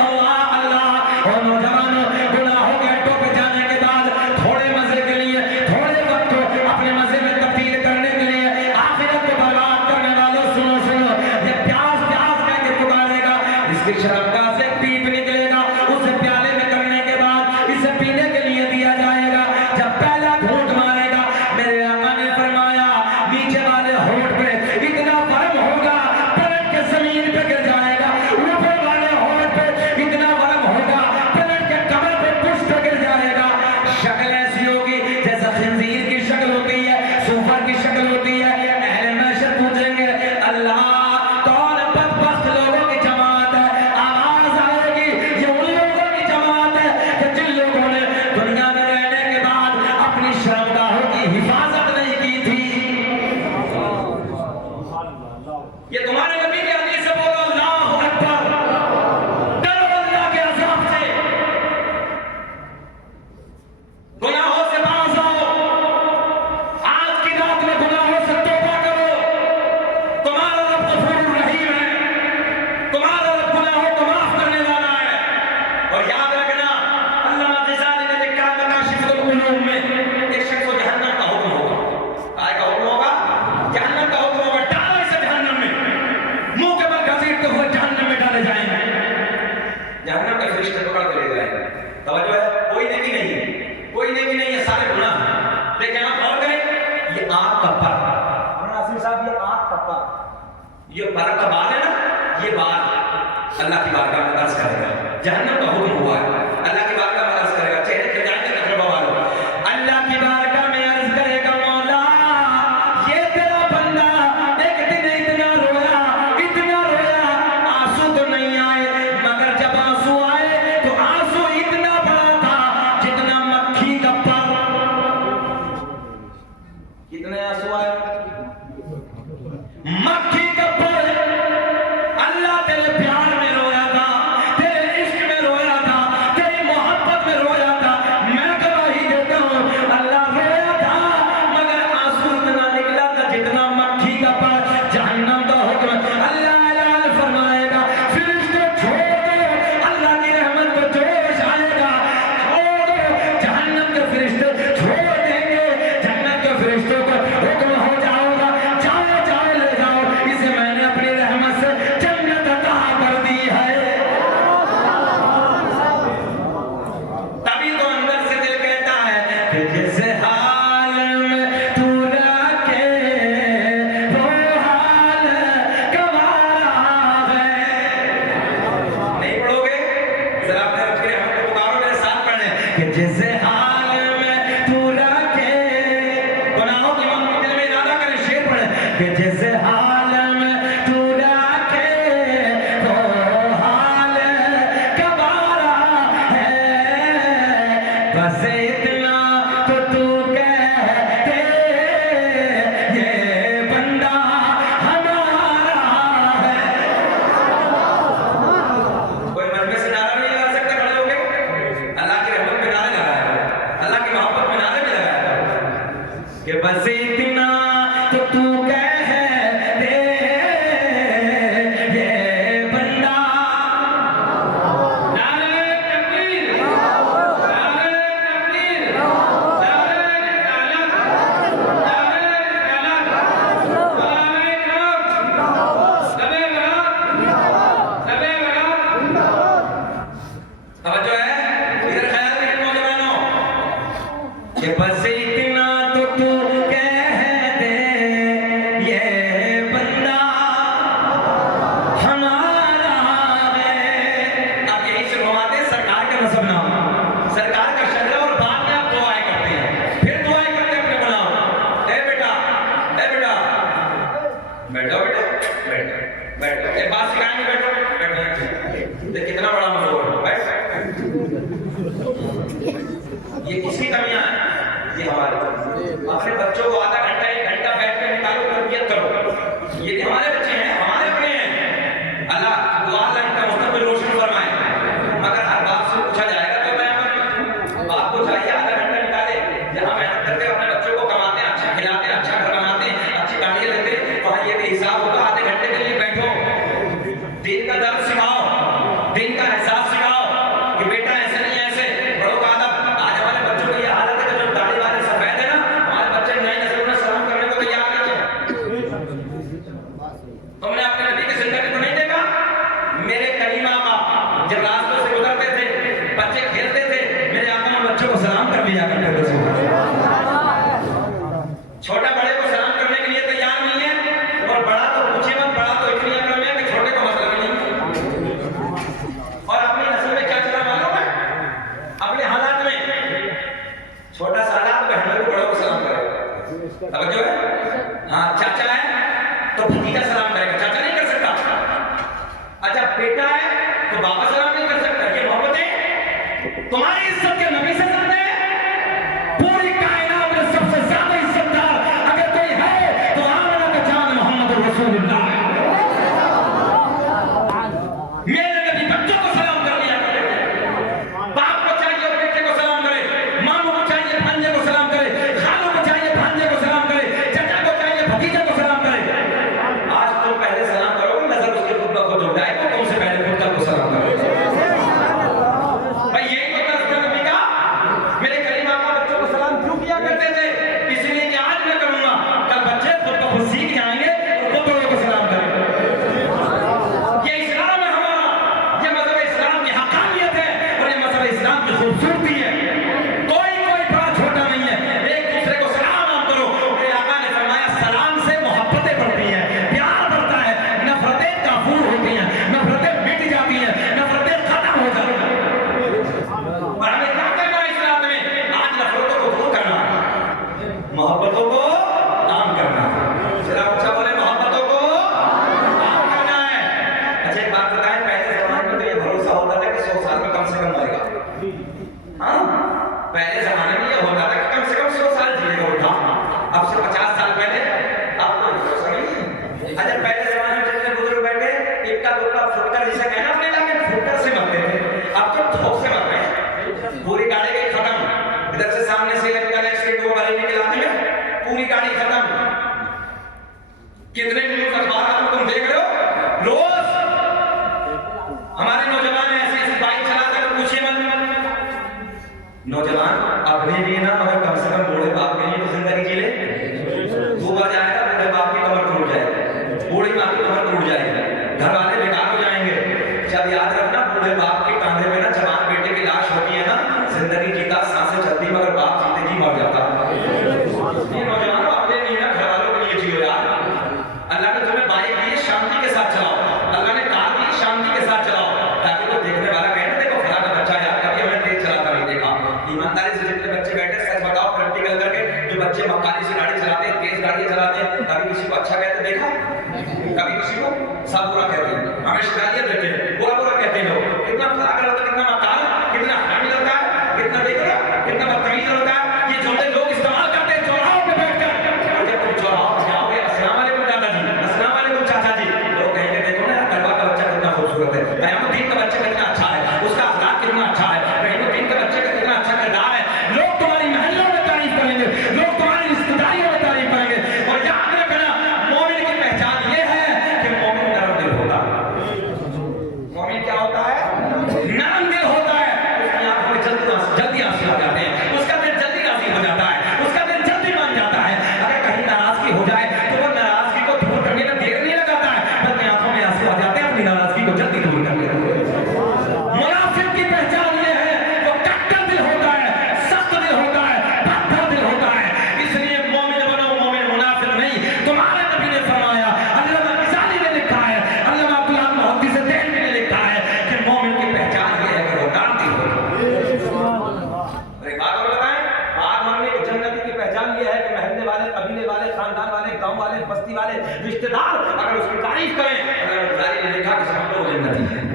अल्लाह अल्लाह। और नौजवानों, गुनाहों के अड्डों पे जाने के बाद थोड़े मजे के लिए, थोड़े वक्त को अपने मजे में तब्दील करने के लिए, आखिरत को बर्बाद करने वालों, सुनो सुनो, ये प्यास प्यास कह के पुकारेगा, इसकी शर्मगाह से पीप निकलेगा, उसे प्याले में करने के बाद इसे पीने के लिए दिया जाएगा। जब पहला घूंट मारेगा, मेरे आका ने फरमाया नीचे वाले होंठ पे इतना बर्म होगा पलट के जमीन पे गिर जाएगा, ऊपर वाले होंठ पे इतना बर्म होगा पलट के कमर पे पुष्ट गिर जाएगा। शक्ल ऐसी होगी जैसा खंजीर की शक्ल होती है, सूफर की शक्ल होती है। अहले महशर पूछेंगे अल्लाह कौन बदबख्त लोगों की जमात है, आवाज आएगी ये उन लोगों की जमात है कि जिन लोगों ने दुनिया में रहने के बाद अपनी शर्मगाहों की हिफाजत नहीं की थी। ये तुम्हारे नबी की हदीस से बोलो अल्लाह अकबर। डरो अल्लाह के अज़ाब से, गुनाहों से बाज आओ, आज की रात में गुनाहों से तौबा करो। तुम्हारा रब गफूर रहीम है, तुम्हारा रब गुनाहों को माफ करने वाला है। और याद रखना, अल्लामा ग़ज़ाली ने लिखा मकाशिफ़ुल उलूम में, एक शख्स को जहन्नम का हुक्म होगा, काय का हुक्म होगा, जहन्नम का हुक्म होगा, डालो इसे जहन्नम में, मुंह के बल घसीटते हुए जहन्नम में डाले जाएंगे। जहन्नम के फरिश्ते पकड़ के ले जाएंगे। तवज्जो है, कोई नेकी नहीं है, कोई नेकी नहीं है, सारे गुनाह हैं। लेकिन आप गौर करें, ये आग का पर, नासिर साहब, ये आँख का पर, ये पर का बाल है ना, ये बाल अल्लाह की बारगाह में अर्ज करेगा। जहन्नम का हुक्म हुआ है, अल्लाह की बारगाह में अर्ज करेगा। चेहरे पे जाएंगे तकरीबा वालों, अल्लाह की बारगाह में अर्ज करेगा, मौला ये तेरा बंदा एक दिन इतना रोया, आंसू तो नहीं आए, मगर जब आंसू आए तो आंसू इतना बड़ा था जितना मक्खी का पर। कितने आंसू आए? मक्खी का पर। अल्लाह तेरे प्यार में रोया था, तेरे इश्क में रोया था, तेरी मोहब्बत में रोया था। मैं गवाही देता हूँ, अल्लाह रोया था मगर आंसू इतना निकला था जितना मक्खी का पर। जहन्नम का हुक्म, अल्लाह ऐलान फरमाएगा, फरिश्ते छोड़ दो, अल्लाह की रहमत को जोश आएगा, छोड़ दो। जहन्नम के फरिश्ते छोड़ देंगे, जन्नत के फरिश्तों को हुक्म हो जाएगा, जाओ जाओ ले जाओ, इसे मैंने अपनी रहमत से जन्नत अता कर दी है। तभी तो अंदर से दिल कहता है कि जिस हाल में तू रखे वो हाल गवारा है। नहीं पढ़ोगे? जरा अपने रब के रहमत को पुकारो, मेरे साथ पढ़ लें। कि जिस हाल में तू रखे, गुनाहों की माफी दिल में इरादा करें, शेर पढ़े कि जिस हाल में तू रखे वो हाल गवारा है, बस इतना तो तू कह दे ये बंदा हमारा है। कोई मन में से नारा नहीं लगा सकता खड़े होके? अल्लाह की रहमत में नारे लगाया है, अल्लाह की मोहब्बत में नारे भी लगाया है कि बस इतना तो तू कह दे ये बंदा। नारे तकबीर, नारे तकबीर, नारे रिसालत, नारे रिसालत, नारे इकराम, सबे बरात, सबे बरात। तवज्जो है, इधर ख्याल रखें नौजवानों। कि बस इतना तो तू कह दे ये बंदा हमारा है। आप यहीं से घुमाते हैं सरकार का नसबनामा, सरकार का शजरा, और बाद में आप दुआएं करते हैं, फिर दुआएं करते हैं अपने गुनाहों। ए बेटा, ए बेटा, बैठो बेटा, बैठो बैठो, एक बात सिखाएंगे, बैठो बैठो। देख कितना बड़ा मजबूर है, बैठ। ये किसकी कमियां हैं? ये हमारी। अपने बच्चों को आधा घंटा 1 घंटा बैठ कर निकालो, तरबियत करो। ये भी हमारे बच्चे हैं, हमारे अपने हैं। अल्लाह दुआ अल्लाह इनका मुस्तकबिल रोशन फरमाए। मगर हर बाप से पूछा जाएगा तो मैं बाप को चाहिए आधा घंटा निकाले, जहाँ मेहनत करके अपने बच्चों को कमाते हैं, अच्छा खिलाते हैं, अच्छा घर बनाते हैं, अच्छी गाड़ियाँ लेते हैं, वहाँ ये भी हिसाब होगा। आधे घंटे के लिए बैठो, दिन का दर्द सिखाओ, दिन का एहसास सिखाओ कि बेटा ऐसे नहीं ऐसे, बड़ों का अदब। आज हमारे बच्चों की ये हालत है कि जो दाढ़ी वाले सफेद है ना, हमारे बच्चे नई नस्ल में सलाम करने को तैयार नहीं है। तुमने अपने नबी की जिंदगी को नहीं देखा? मेरे करीम आका जब रास्तों से गुजरते थे, बच्चे खेलते थे, मेरे आका ने बच्चों को सलाम कर लिया करते थे। छोटा बड़े को सलाम करने के लिए तैयार नहीं है, और बड़ा तो पूछे मत, बड़ा तो इतनी अकल में है कि छोटे को मतलब नहीं। और अपनी नस्ल में क्या चला मालूम है? अपने हालात में छोटा सा हालात बहनों को बड़ों को सलाम करेगा। तवज्जो है? हाँ, चाचा है तो भतीजा सलाम करेगा, चाचा नहीं कर सकता। अच्छा बेटा है तो बाबा सलाम नहीं कर सकता। ये मोहब्बत है? तुम्हारी इज्जत के नबी से ज्यादा है। पूरी कायनात में सबसे ज्यादा इज्जतदार अगर कोई है तो आमना का जान मोहम्मद रसूलुल्लाह है। मेरे नबी बच्चों को सलाम कर लिया करते थे। बाप को चाहिए बेटे को सलाम करे, मामू को चाहिए भांजे को सलाम करे, खालों को चाहिए भांजे को सलाम करे, चाचा को चाहिए भतीजे को सलाम करे। आज तुम पहले सलाम करो, नजर उसके खुद ब खुद उठाए तो तुमसे पहले खुद को सलाम करो। भाई यही तो दर्द है नबी का। मेरे करीम आका बच्चों को सलाम क्यों किया करते थे? इसलिए कि आज मैं करूंगा, कल बच्चे खुद ब खुद सीख जाएंगे और खुद बड़ों को सलाम करेंगे। ये इस्लाम है हमारा, ये मजहब इस्लाम की हकानियत है और ये मजहब इस्लाम की खूबसूरती है। कोई बड़ा छोटा नहीं है, एक दूसरे को सलाम आप करो। मेरे आका ने फरमाया सलाम से मोहब्बतें बढ़ती हैं, प्यार बढ़ता है, नफरतें काफूर होती हैं, नफरतें मिट जाती हैं, नफरतें खत्म हो जाती हैं। और हमें क्या करना है इस्लाम में? आज नफरतों को दूर करना है, मोहब्बतों को आम करना है। जरा ऊंचा बोले, मोहब्बतों को आम करना है। अच्छा एक बात बताएं, पहले जमाने में तो ये भरोसा होता था कि 100 साल में कम से कम मरेगा। हाँ, पहले जमाने में ये होता था कि कम से कम 100 साल जिएगा उठा। अब से 50 साल पहले अब तो भरोसा नहीं है। अच्छा पहले जमाने में जितने बुजुर्ग बैठे, इक्का दुक्का फुटकर जिसे कहना अपने इलाके में फुटकर से मरते थे, अब तो ठोक से मर रहे। पूरी गाड़ी गई खत्म, इधर से सामने से इलेक्ट्रिकल एक्सीडेंट हुआ बरेली के इलाके में, पूरी गाड़ी खत्म। कितने न्यूज अखबार में तुम देख रहे हो रोज? हमारे नौजवान ऐसे ऐसे बाइक चलाते हैं, पूछिए मत। नौजवान अपने लिए ना, मगर कम से कम बूढ़े बाप के लिए तो जिंदगी जी ले। डूबा जाएगा, बूढ़े बाप की कमर टूट जाएगी, बूढ़ी माँ की कमर टूट जाएगी, घर वाले बेकार हो जाएंगे। जब याद रखना, बूढ़े बाप के कांधे में ना जवान बेटे की लाश होती है ना, जिंदगी जीता, सांसें चलती, मगर बाप जीते जी मर जाता। ये नौजवानों अपने लिए ना, घर वालों के लिए जियो यार। अल्लाह ने तुम्हें बाइक दी है, शांति के साथ चलाओ। अल्लाह ने कार दी, शांति के साथ चलाओ, ताकि वो देखने वाला कहे ना, देखो फलाना बच्चा यार कभी हमें तेज चलाता नहीं देखा। ईमानदारी से जितने बच्चे बैठे सच बताओ प्रैक्टिकल करके, जो बच्चे मक्कारी से गाड़ी चलाते हैं, तेज गाड़ियां चलाते हैं, कभी किसी को अच्छा कहते देखा? कभी किसी को सब बुरा कहते हैं, हमेशा गालियां देते हैं, बुरा बुरा कहते हैं लोग। कितना फलाकर होता है, कितना मक्कार, कितना हरामी होता है, कितना बेगुनाह, कितना बदतमीज होता है। ये जुमले लोग इस्तेमाल करते हैं चौराहों पे बैठकर। और जब तुम चौराहों पे जाओगे, अस्सलाम वालेकुम दादाजी, अस्सलाम वालेकुम चाचा जी, लोग कहेंगे देखो ना गरबा का बच्चा कितना खूबसूरत है, कयामुद्दीन का बच्चा कितना अच्छा है, उसका अखलाक कितना अच्छा है, कयामुद्दीन का बच्चे का कितना अच्छा किरदार है। लोग तुम्हारी महल्लों में तारीफ करेंगे, लोग तुम्हारी रिश्तेदारियों में तारीफ करेंगे। और याद रखना, मोमिन की पहचान ये है कि मोमिन नरम दिल होता है। मोमिन क्या होता है? नरम दिल होता है। उसकी आंखों में जल्दी आंसू आ जाते हैं, उसका दिल जल्दी राजी हो जाता है, उसका दिल जल्दी मान जाता है। अगर कहीं नाराजगी हो जाए तो वो नाराजगी को दूर करने में देर नहीं लगाता है, बल्कि आंखों में आंसू आ जाते हैं, अपनी नाराजगी को जल्दी दूर कर लेता है। मुनाफिक की पहचान ये है, वो कट्टर दिल होता है, सख्त दिल होता है, पत्थर दिल होता है। इसलिए मोमिन बनो, मोमिन मुनाफिक नहीं। तुम्हारे नबी ने फरमाया, अल्लामा ग़ज़ाली ने लिखा है, अल्लामा अब्दुल्लाह मुहद्दिस देहलवी ने लिखा है कि मोमिन की पहचान ये है कि वो दांती होता है। एक बात और बताएं, बात मानने की जन्नती की पहचान ये है कि महल्ले वाले, कबीले वाले, खानदान वाले, गांव वाले, बस्ती वाले, रिश्तेदार अगर उसकी तारीफ करें, अल्लामा ग़ज़ाली ने लिखा कि सब लोग जन्नती हैं।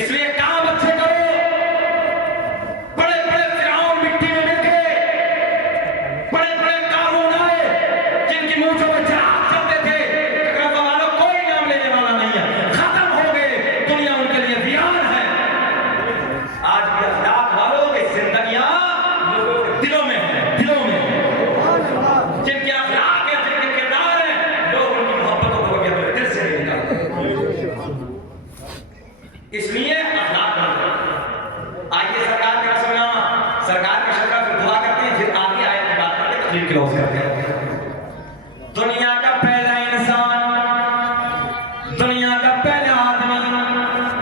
इसलिए काम अच्छे करो। बड़े बड़े फिरौन मिट्टी में मिल गए, बड़े बड़े कारून आए जिनकी मूंछों में चिराग चलते थे, टकराव वालों कोई नाम लेने वाला नहीं है, खत्म हो गए, दुनिया उनके लिए वीरान है। आज भी अखलाक वालों की जिंदगियां लोगों के दिलों में है, दिलों में है। जिनके अखलाक है, जिनके किरदार है, लोग उनकी मोहब्बतों को कभी अपने दिल से नहीं निकालते। इसलिए अखलाक बनते। आइए सरकार का रसूलनामा, सरकार का शक्र फिर दुआ करते हैं, फिर आगे आयत की बात करते हैं, तकरीर क्लोज करते हैं। दुनिया का पहला इंसान, दुनिया का पहला आदमी,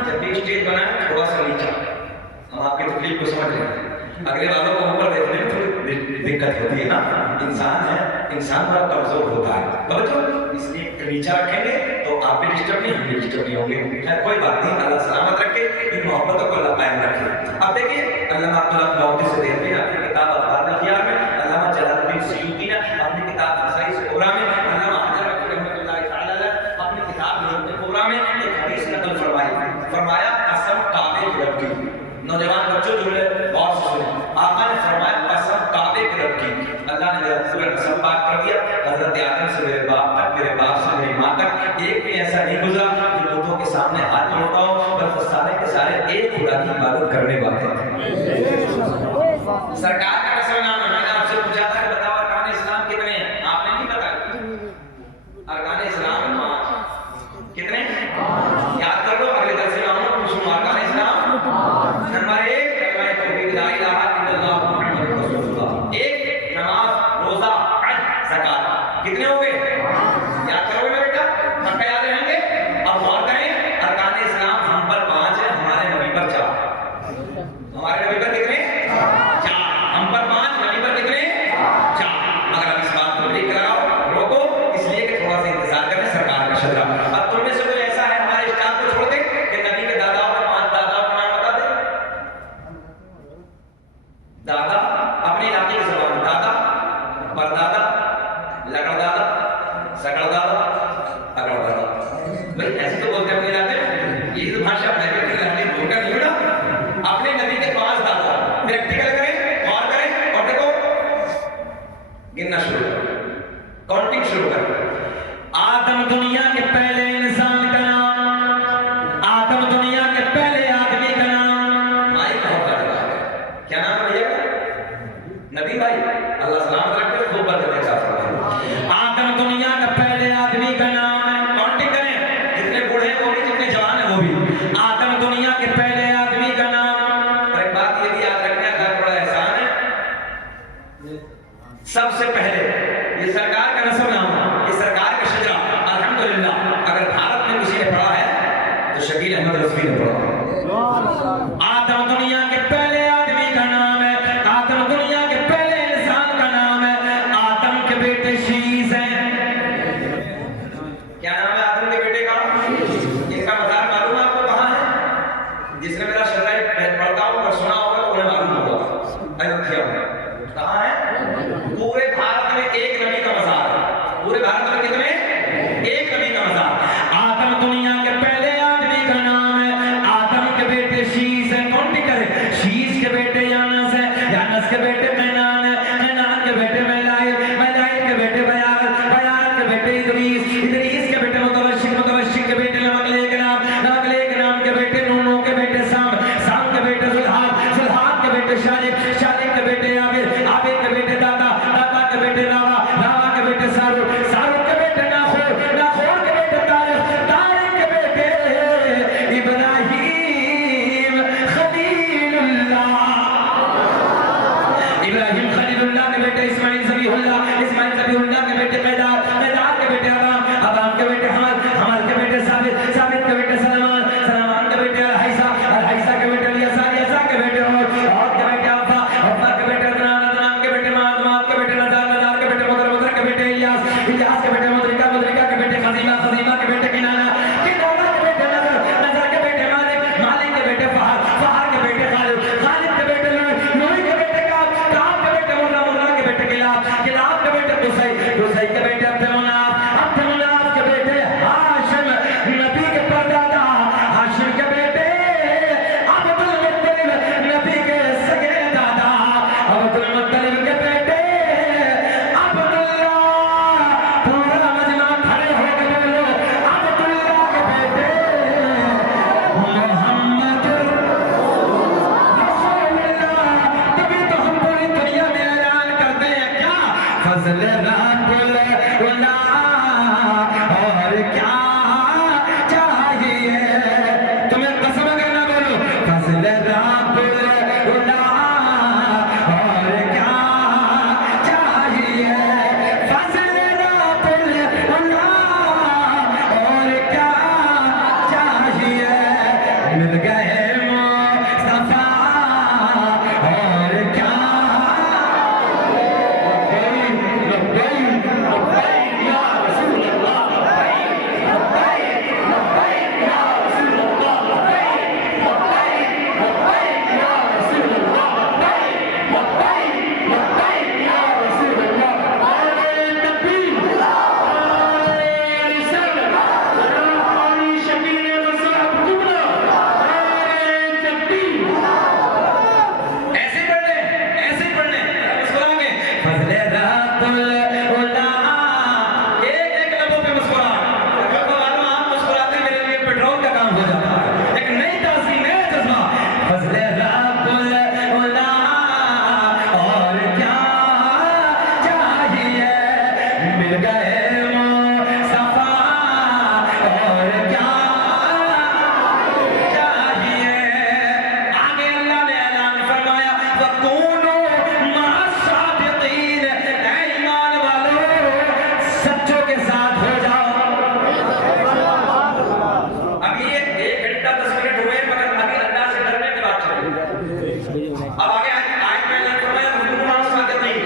जब भी स्टेज बनाए थोड़ा सा नीचा, हम आपकी तकलीफ को समझ रहे हैं। अगले वालों को ऊपर देखने में थोड़ी दिक्कत होती है ना, इंसान है, इंसान बड़ा कमजोर होता है, समझो। इसलिए नीचा रखेंगे तो आप भी डिस्टर्ब नहीं, हम भी डिस्टर्ब नहीं होंगे। खैर कोई बात नहीं, अल्लाह सलामत रखे, इन मोहब्बतों को अल्लाह कायम रखे। अब देखिए, अल्लामा अब्दुल्लाह मुहद्दिस देहलवी ने अपनी किताब अखबार अखियार में, अल्लामा जलालुद्दीन सयूती ने अपनी किताब खसाइस कुबरा में, अल्लामा हजर रहमतुल्लाह तआला अलैह अपनी किताब नुज़ूल कुबरा में एक हदीस नकल फरमाई, फरमाया कसम काबे की रब की। नौजवान बच्चों जुमले गौर से सुने, आका ने फरमाया कसम काबे की रब की। अल्लाह ने मेरा पूरा कसम पाक कर दिया, हजरत आदम से मेरे बाप तक, मेरे बाप से मेरी माँ तक, एक भी ऐसा नहीं गुजरा कि बुतों के सामने हाथ जोड़ता हो, बल्कि सारे के सारे एक खुदा की इबादत करने वाले थे। सरकार का रसूलनामा, मैंने आपसे पूछा था कि बताओ अरकान इस्लाम कितने हैं, आपने नहीं बताया। अरकान इस्लाम 5 कितने? याद कर लो, अगले दर्स में आऊंगा पूछूंगा अरकान इस्लाम। नंबर 1 कलमा तौहीद ला इलाहा इल्लल्लाह मुहम्मदुर रसूलुल्लाह। 1 नमाज, रोजा, हज, ज़कात। कितने हो गए? याद करोगे ना बेटा, पक्का याद रहेंगे। अब गौर करें, अरकान इस्लाम हम पर 5 है, हमारे नबी पर 4। हमारे नबी पर कितने? 4। हम पर 5, नबी पर कितने? 4। मगर अब इस बात को ब्रेक लगाओ, रोको, इसलिए कि थोड़ा सा इंतजार करें सरकार का शजरा। अब तुम में से कोई ऐसा है हमारे स्टाफ को छोड़ दे कि नबी के दादाओं के 5 दादाओं का नाम बता दे। दादा अपने इलाके की जबान में, दादा, परदादा, लकड़दादा, सकड़दादा, अकड़दादा। भाई ऐसे तो बोलते हैं अपने इलाके में, ये तो भाषा अपने इलाके में बोलकर नहीं होना। अपने नबी के 5 दादा प्रैक्टिकल करें, गौर करें और देखो, गिनना शुरू करें, काउंटिंग शुरू करें। आदम दुनिया के पहले इंसान का नाम, आदम दुनिया के पहले आदमी का नाम। माइक बहुत बड़ा है, क्या नाम है भैया? नबी भाई, अल्लाह सलामत रखे, खूब बरकत दे। आदम दुनिया का पहले आदमी का नाम है, काउंटिंग करें, जितने बूढ़े हैं वो भी, जितने जवान हैं वो भी। आदम दुनिया के पहले आदमी का नाम। और एक बात ये भी याद रखना, अगर बड़ा एहसान है, सबसे पहले ये सरकार का रसूलनामा, ये सरकार का शजरा, अल्हम्दुलिल्लाह अगर भारत में किसी ने पढ़ा है तो शकील अहमद रज़वी ने पढ़ा। आदम दुनिया के पहले आदमी का नाम है, आदम दुनिया के पहले इंसान का नाम है। आदम के बेटे शीश हैं। क्या नाम है आदम के बेटे का? इनका मज़ार मालूम है आपको कहाँ है? जिसने मेरा शजरा पढ़ता हो और सुना होगा तो उन्हें मालूम अब आगे आयत में अल्लाह ने फरमाया मुसलमानों के साथ नहीं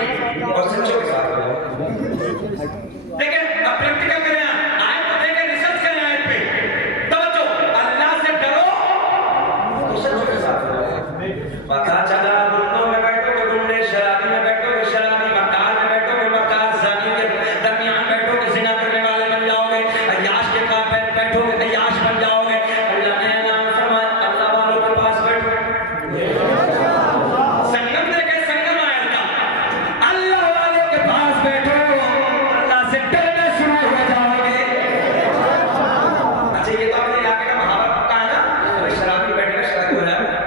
और सच्चों के साथ रहो। देखिए अब प्रैक्टिकल करें, आयत को देखें, रिसर्च करें आयत पे। तवज्जो, अल्लाह से डरो तो सच्चों के साथ रहो। पता चला गुंडों में बैठोगे गुंडे, शराबी में बैठोगे शराबी, मक्कार में बैठोगे मक्कार, ज़ानी के दरमियान बैठोगे ज़िना करने वाले बन जाओगे, अय्याश के पास बैठोगे अय्याश बन जाओगे। अल्लाह ने नाम फरमाया अल्लाह वालों के पास बैठो। संगम देखे, संगम आया था, अल्लाह वालों के पास बैठो, अल्लाह से डरना शुरू हो जाओगे। अच्छा ये तो अपने इलाके का महावरा पक्का है ना, अरे शराबी बैठेगा शराबी हो जाएगा,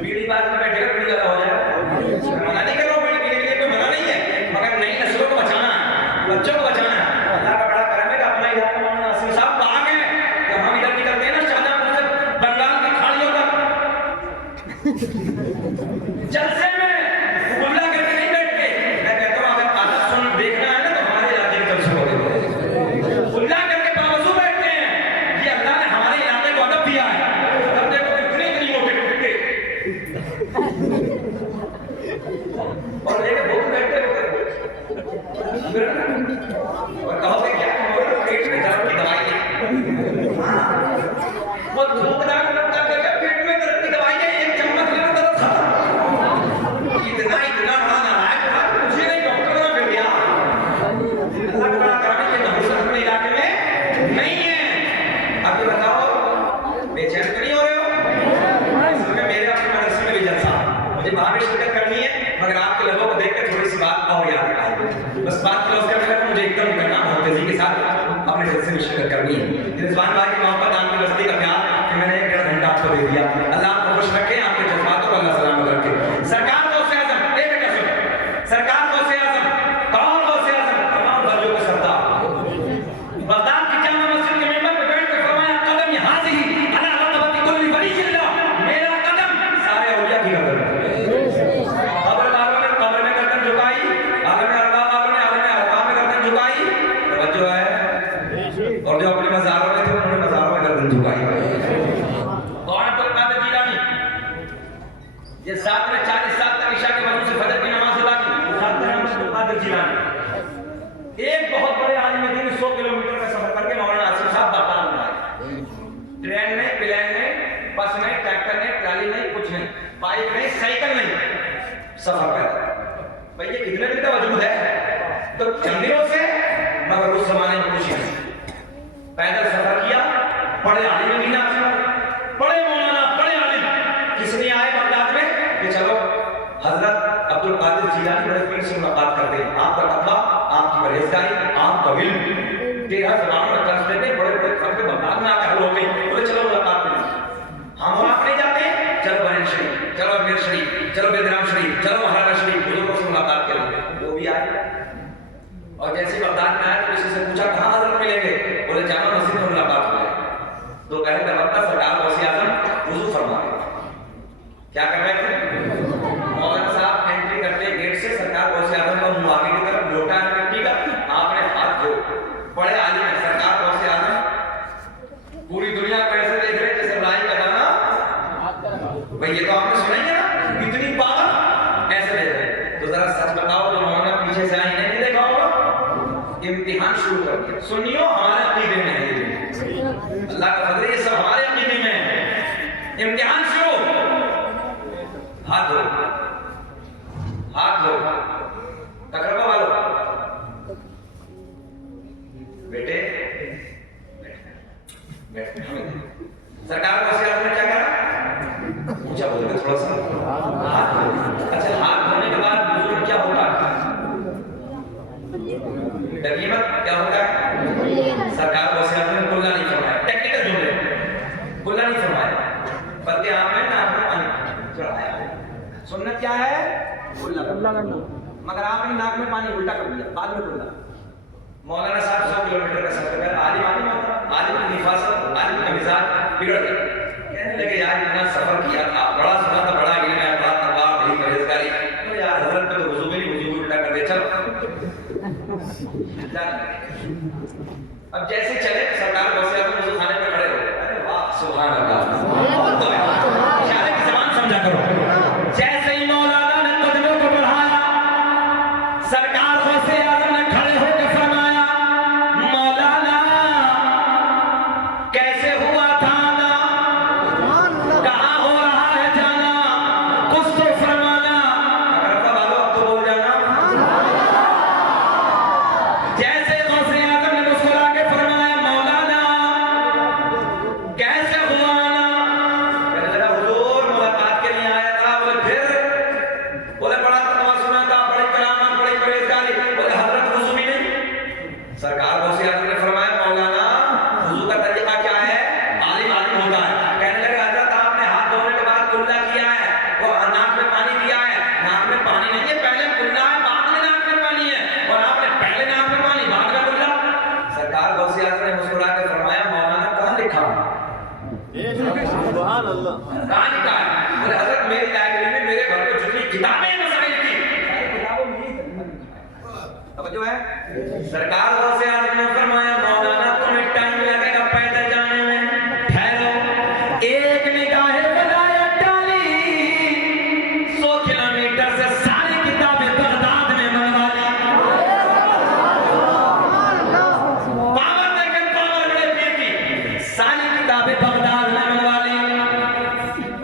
बीड़ी बाज में बैठेगा बीड़ी वाला हो जाएगा। मना नहीं कर रहा हूँ बीड़ी पीने के लिए, कोई मना नहीं है, मगर नई नस्लों को बचाना है, बच्चों को बचाना है। अल्लाह का बड़ा करम है कि अपना इलाका मौलाना आसिम साहब बाग है, जब हम इधर निकलते हैं ना शाहजहांपुर से बंगाल की खाड़ियों तक जलसे में गुल्ला करके नहीं बैठते। मैं कहता हूँ अगर आदत सुन देखना है ना तो हमारे इलाके के जलसे हो गए, गुल्ला करके बावजूद बैठते हैं। ये अल्लाह ने हमारे इलाके को अदब दिया है। तब देखो इतने इतनी मोटे कुत्ते और लेके बहुत बैठते और कहोगे क्या पेट में दर्द की दवाई है, वो धूपदार लगता है पेट में दर्द की दवाई है, एक चम्मच लेना दर्द खत्म। इतना इतना बड़ा नालायक था, मुझे नहीं डॉक्टर ने फिर दिया। अल्लाह का बड़ा करम है कि नहुसत अपने इलाके में नहीं है। अब ये बताओ बेचैन तो नहीं हो रहे हो? इसमें मेरे अपने मदरसे में भी जलसा, मुझे वहां भी शिरकत करनी है, मगर आपके लोगों को देखकर थोड़ी सी बात और याद आई। बस बात क्लोज करने लगा, मुझे एकदम करना बहुत तेजी के साथ अपने जलसे में शिरकत करनी है। रिजवान भाई की मोहब्बत, आपकी बस्ती का प्यार कि मैंने 1.5 घंटा आपको दे दिया। अल्लाह आपको खुश रखे, आपके जज्बातों को अल्लाह सलामत रखे। सरकार गौसे आज़म, ए बेटा सुन, सरकार गौसे आज़म, कौन गौसे आज़म? तमाम वलियों के सरदार बगदाद की जामा मस्जिद के मिंबर पे बैठ कर फरमाया कदम यहाँ से ही अला रतबती कुल्ली वलिय्यिल्लाह, मेरा कदम सारे औलिया की कदम। कब्र वालों ने कब्र में गर्दन झुकाई, आलम अरवा वालों ने आलम अरवा में गर्दन झुकाई, तवज्जो है, और जो अपने मज़ारों में थे उन्होंने मज़ारों में गर्दन झुकाई। कौन अब्दुल कादिर जीलानी, ये साथ में 40 साल तक इशा के वजू से फजर की नमाज अदा की, साथ में अब्दुल कादिर जीलानी एक बहुत बड़े आलिम दीन 100 किलोमीटर का सफर करके मौलाना आसिम साहब बगदाद में आए। ट्रेन नहीं, प्लेन नहीं, बस नहीं, ट्रैक्टर नहीं, ट्राली नहीं, कुछ नहीं, बाइक नहीं, साइकिल नहीं, सफर पैदल। भाई ये कितने दिन का वजूद है? तो चंद दिनों से, मगर उस जमाने में कुछ नहीं, पैदल सफर किया। बड़े आलिम दीन बड़े मौलाना बड़े आलिम किस लिए आए बगदाद में कि चलो हजरत अब्दुल कादिर जीलानी बड़े पीर से मुलाकात करते हैं, आपका तकवा, आपकी परहेजगारी, आपका इल्म 13 जबानों में दर्ज देते, बड़े बड़े खत बगदाद में आकर हो गई, बोले चलो मुलाकात करें। हम आप नहीं जाते, चलो बहन शरीफ, चलो अमीर शरीफ, चलो बेदराम शरीफ, चलो महाराजा शरीफ, बुजुर्गों से मुलाकात करें। वो भी आए और जैसे बगदाद में आए तो किसी से पूछा कहाँ हजरत मिलेंगे, बोले जामा मस्जिद में मुलाकात हुई। तो कहे तवक्का सरकार गौसे आज़म वुज़ू फरमा रहे, क्या कर रहे थे? मौलाना साहब एंट्री करते गेट से सरकार गौसे आज़म का मुंह आगे की तरफ, लोटा है मिट्टी का, आपने हाथ धो, बड़े आलिम है सरकार गौसे आज़म, पूरी दुनिया को ऐसे देख रहे जैसे राय का दाना। भाई ये तो आपने सुना ही है ना, इतनी पावर ऐसे देख रहे। तो जरा सच बताओ, जो मौलाना पीछे से आए नहीं देखा होगा, इम्तिहान शुरू कर दिया। सुनियो हमारे अकीदे में है, अल्लाह का फजल, ये सब हमारे अकीदे में है। इम्तिहान शुरू, हाथ धो, हाथ धो, तकरबा वालों बेटे बैठ। सरकार को सियासत में क्या करा? पूछा बोल थोड़ा सा हाथ धो। अच्छा हाथ धोने के बाद वुज़ू में क्या होगा? तकरीबन क्या होता है? सरकार को सियासत में कुल्ला नहीं फरमाया, टेक्निकल जुमले कुल्ला नहीं फरमाया, बल्कि आपने नाक में पानी चढ़ाया। सुन्नत क्या है? कुल्ला करना, मगर आपने नाक में पानी उल्टा कर दिया, बाद में कुल्ला। मौलाना साहब 100 किलोमीटर का सफर कर, आलिम की निफासत, आलिम का मिजाज बिगड़ गया। कहने लगे यार इतना सफर किया था, बड़ा सुना था, बड़ा इल्म है, बड़ा तकवा, बड़ी परहेजगारी, तो यार हजरत को तो वुज़ू में नहीं, वुज़ू उल्टा कर दे, चलो। अब जैसे चले सरकार गौसे आज़म वुज़ू खाने पे खड़े हो, अरे वाह सुभान अल्लाह, इशारे की ज़बान समझा करो। किताबें मसाइल की किताबों में यही अब जो है सरकार से आदमी ने फरमाया मौलाना तुम्हें टाइम लगेगा पैदल जाने में। ठहरो, एक निगाह बलाया डाली, 100 किलोमीटर से सारी किताबें बगदाद में मंगवा ली। पावर देखें, पावर बड़े पीर की, सारी किताबें बगदाद में मंगवा ली।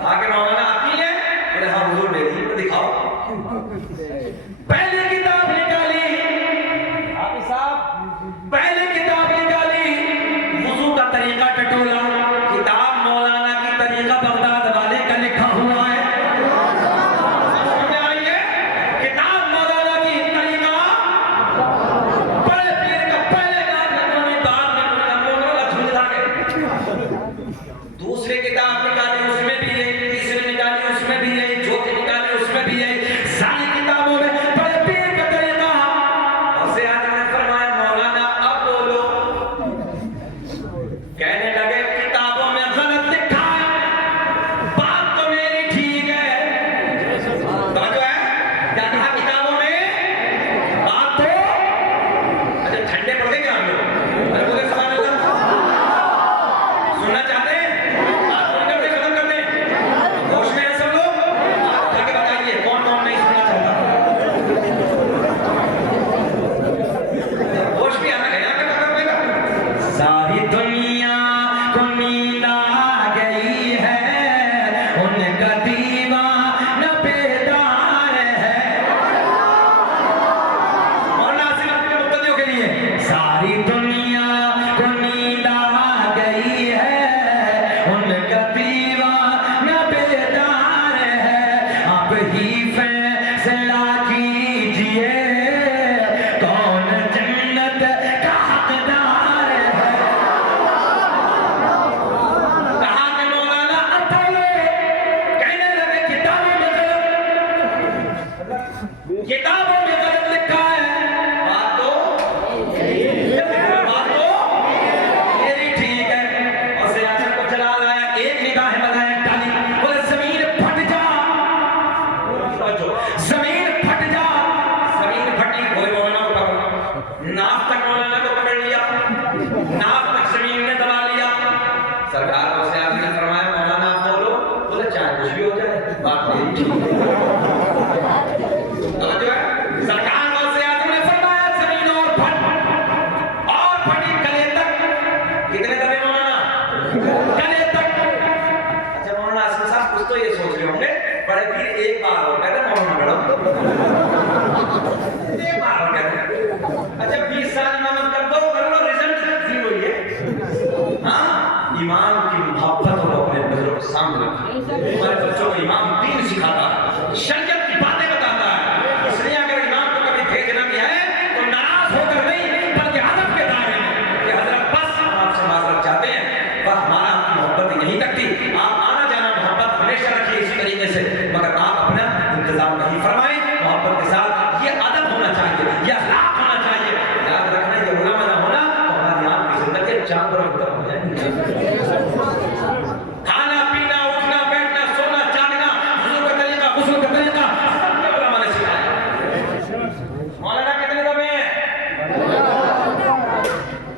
आगे मौलाना आती है, बोले हाँ हुजूर मेरी दिखाओ। पहली किताब निकाली, हाफिज साहब पहली किताब निकाली, वुजू का तरीका टटोला। किताब मौलाना की तरीका बगदाद वाले का लिखा हुआ है। समझ में आई है? किताब मौलाना की तरीका बड़े पीर का पहले नाम में बाद में मौलाना झुंझला गए। दूसरी किताब निकाली उसमें भी है, तीसरी निकाली उसमें भी है, चौथी निकाली उसमें भी है। सारी किताबों में बड़े पीर का तरीका। और से आदमी ने फरमाया मौलाना अब बोलो। कहने लगे किताबों में गलत लिखा है, बात तो मेरी ठीक है। समझो है क्या कहा किताबों में? बात तो अच्छा ठंडे पड़ गए क्या हम लोग? अरे बोले सुभान अल्लाह। सुनना चाहते हैं? बात सुन कर दे, खत्म कर दे। होश में है सब लोग? आप जाके बताइए कौन कौन नहीं सुनना चाहता। होश भी आना गया क्या खत्म होगा? सारी दुनिया को नींद आ गई है, उनका दीवाना बेदार है। मौलाना आसिफ अपने मुक्तदियों के लिए सारी दुनिया को नींद आ गई है, उनका दीवाना बेदार है। आप ही फैसला कीजिए कौन जन्नत का हकदार है। कहा कि मौलाना अतले कहने लगे किताबों में गलत लिखा है। बात तो मेरी ठीक है। और से आचर को चला लाया, एक निगाह बनाया डाली, बोले जमीन फट जा, जमीन फट जा। जमीन फटी, बोले मौलाना को पकड़ो। नाक तक मौलाना को पकड़ लिया, नाक तक जमीन में दबा लिया। सरकार से आदमी ने फरमाया मौलाना आप बोलो। बोले चाहे कुछ भी हो जाए, बात मेरी ठीक है। समझो है? सरकार से आदमी ने फरमाया जमीन और फटी गले तक। कितने दबे मौलाना? गले तक। अच्छा मौलाना आसिफ साहब कुछ तो ये सोच रहे होंगे, बड़े पीर एक बार हो कहते मौलाना मैडम एक बार हो कहते। अच्छा 20 साल इमामत कर दो, कर लो, रिजल्ट जीरो ही है। हाँ, इमाम की मोहब्बत हो अपने बच्चों के सामने रखिए। हमारे बच्चों को इमाम दीन सिखाता है, शरीयत की बातें बताता है। इसलिए अगर इमाम को कभी भेजना भी है तो नाराज होकर नहीं, बल्कि अदब के दायरे में कि हजरत बस हम आपसे माजरत चाहते हैं, बस हमारा आपकी मोहब्बत यहीं तक थी। आप आना जाना मोहब्बत हमेशा रखिए इसी तरीके से, मगर आप अपना इंतजाम नहीं फरमाएं। मोहब्बत के साथ ये अदब होना चाहिए, ये अखलाक होना चाहिए। याद रखना ये उलमा ना होना तो हमारी आपकी जिंदगी चांद पर उतर हो जाएगी। खाना पीना, उठना बैठना, सोना जागना, वुजू का तरीका, गुस्ल का तरीका सब ये उलमा ने सिखाया। मौलाना कितने दबे हैं?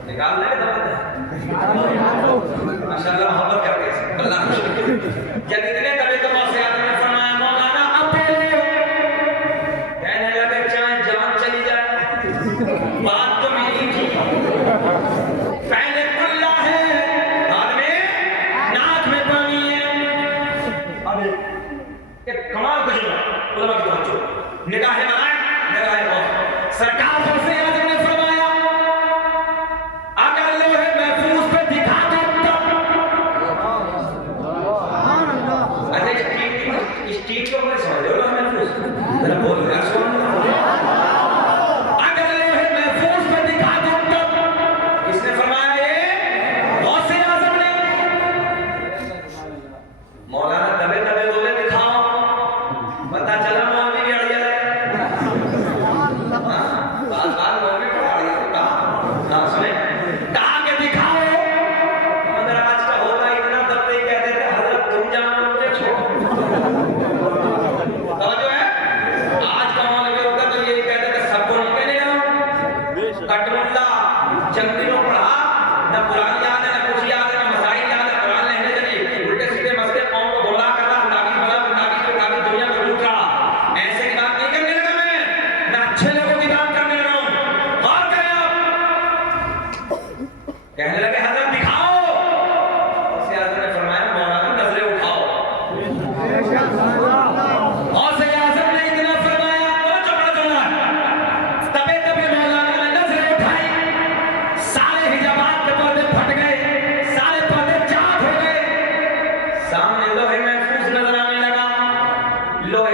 निकाल ले दबे। माशाल्लाह मोहब्बत करते हैं, अल्लाह खुश रखे। जब इतने दबे तो मौसे आदमी ने फरमाया मौलाना अब बोलो। कहने लगे चाहे जान चली जाए, बात तो मेरी थी। पहले कुल्ला है, बाद में नाक में पानी है। अब एक कमाल कुछ हुआ, उलमा की तवज्जो। निगाहें बनाए, निगाहें बहुत। सरकार से आदमी ने फरमाया अगर लोहे महफूज पे दिखा दो तब। अच्छा स्ट्रीट को मैं समझ लो ना महफूज। जरा बोल यार सुन। अगर लोहे महफूज पे दिखा दो तब। किसने फरमाया ये? गौसे आजम ने। मौलाना दबे दबे बोले दिखाओ, पता चला मौलवी भी अड़िया है।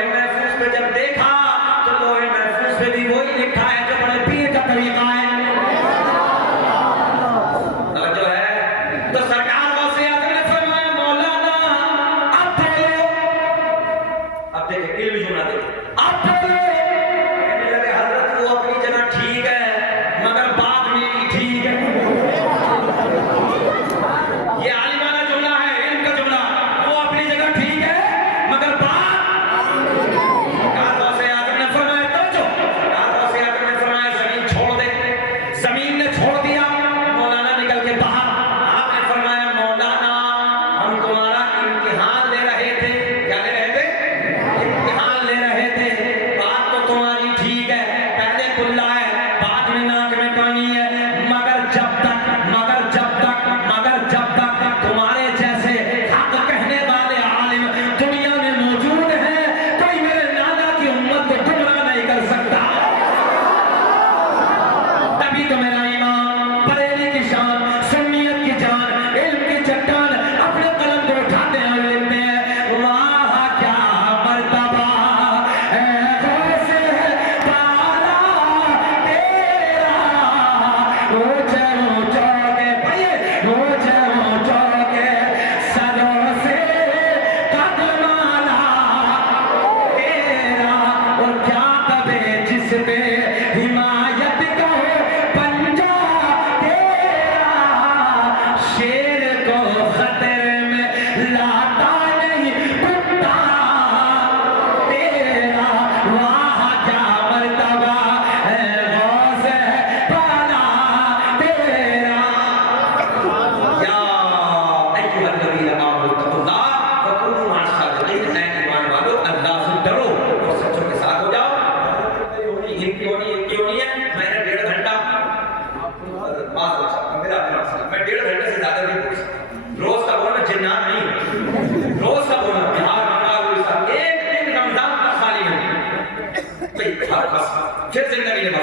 लोहे महफूज पे जब देखा तो लोहे महफूज पे भी वही लिखा है जो बड़े पीर का तरीका है। जो है तो सरकार गौसे आजम ने फरमाया मौलाना अब बोलो, अब देखे इल्म जुमला देखे, अब बोलो। कहने लगे हजरत वो अपनी जगह ठीक है मगर बात मेरी ठीक है। ये आलिमाना जुमला है, इल्म का जुमला, वो अपनी जगह ठीक है मगर बात सरकार गौसे आजम ने फरमाया तो जो सरकार गौसे आजम ने फरमाया जमीन छोड़ दे, जमीन ने छोड़ दिया, मौलाना निकल के बाहर। आपने फरमाया मौलाना हम तुम्हारा इम्तिहान ले रहे थे। क्या ले रहे थे? इम्तिहान ले रहे थे। बात तो तुम्हारी ठीक है, पहले कुल्ला है बाद में नाक में पानी है, मगर जब तक तुम्हारे जैसे हक कहने वाले आलिम दुनिया में मौजूद हैं, कोई मेरे नाना की उम्मत को गुमराह नहीं कर सकता। तभी तो मेरा इमाम बरेली की शान, सुन्नियत की जान, इल्म की चट्टान अपने कलम को उठाते हैं और लिखते हैं वाह क्या मर्तबा है गौसे पाला तेरा, ऊंचे ऊंचों के भैया ऊंचे ऊंचों के सरों से कदमाला तेरा, और क्या कबे जिस पे हिमायत का हो पंजा तेरा, शेर को खतरे में लाता नहीं कुत्ता तेरा, वाह क्या मर्तबा है गौसे पाला तेरा। या अय्युहल्लज़ीना आमनू तक़ुल्लाह व कूनू मअस सादिक़ीन, ऐ ईमान वालों अल्लाह से डरो और सच्चों के साथ हो जाओ। क्यों नहीं है? मैंने 1.5 घंटा मैं 1.5 घंटे से ज्यादा नहीं बोल सकता। रोज का बोलना जिन्नात नहीं है, रोज का बोलना बिहार बंगाल उड़ीसा, एक दिन रमजान का खाली नहीं। फिर जिंदगी में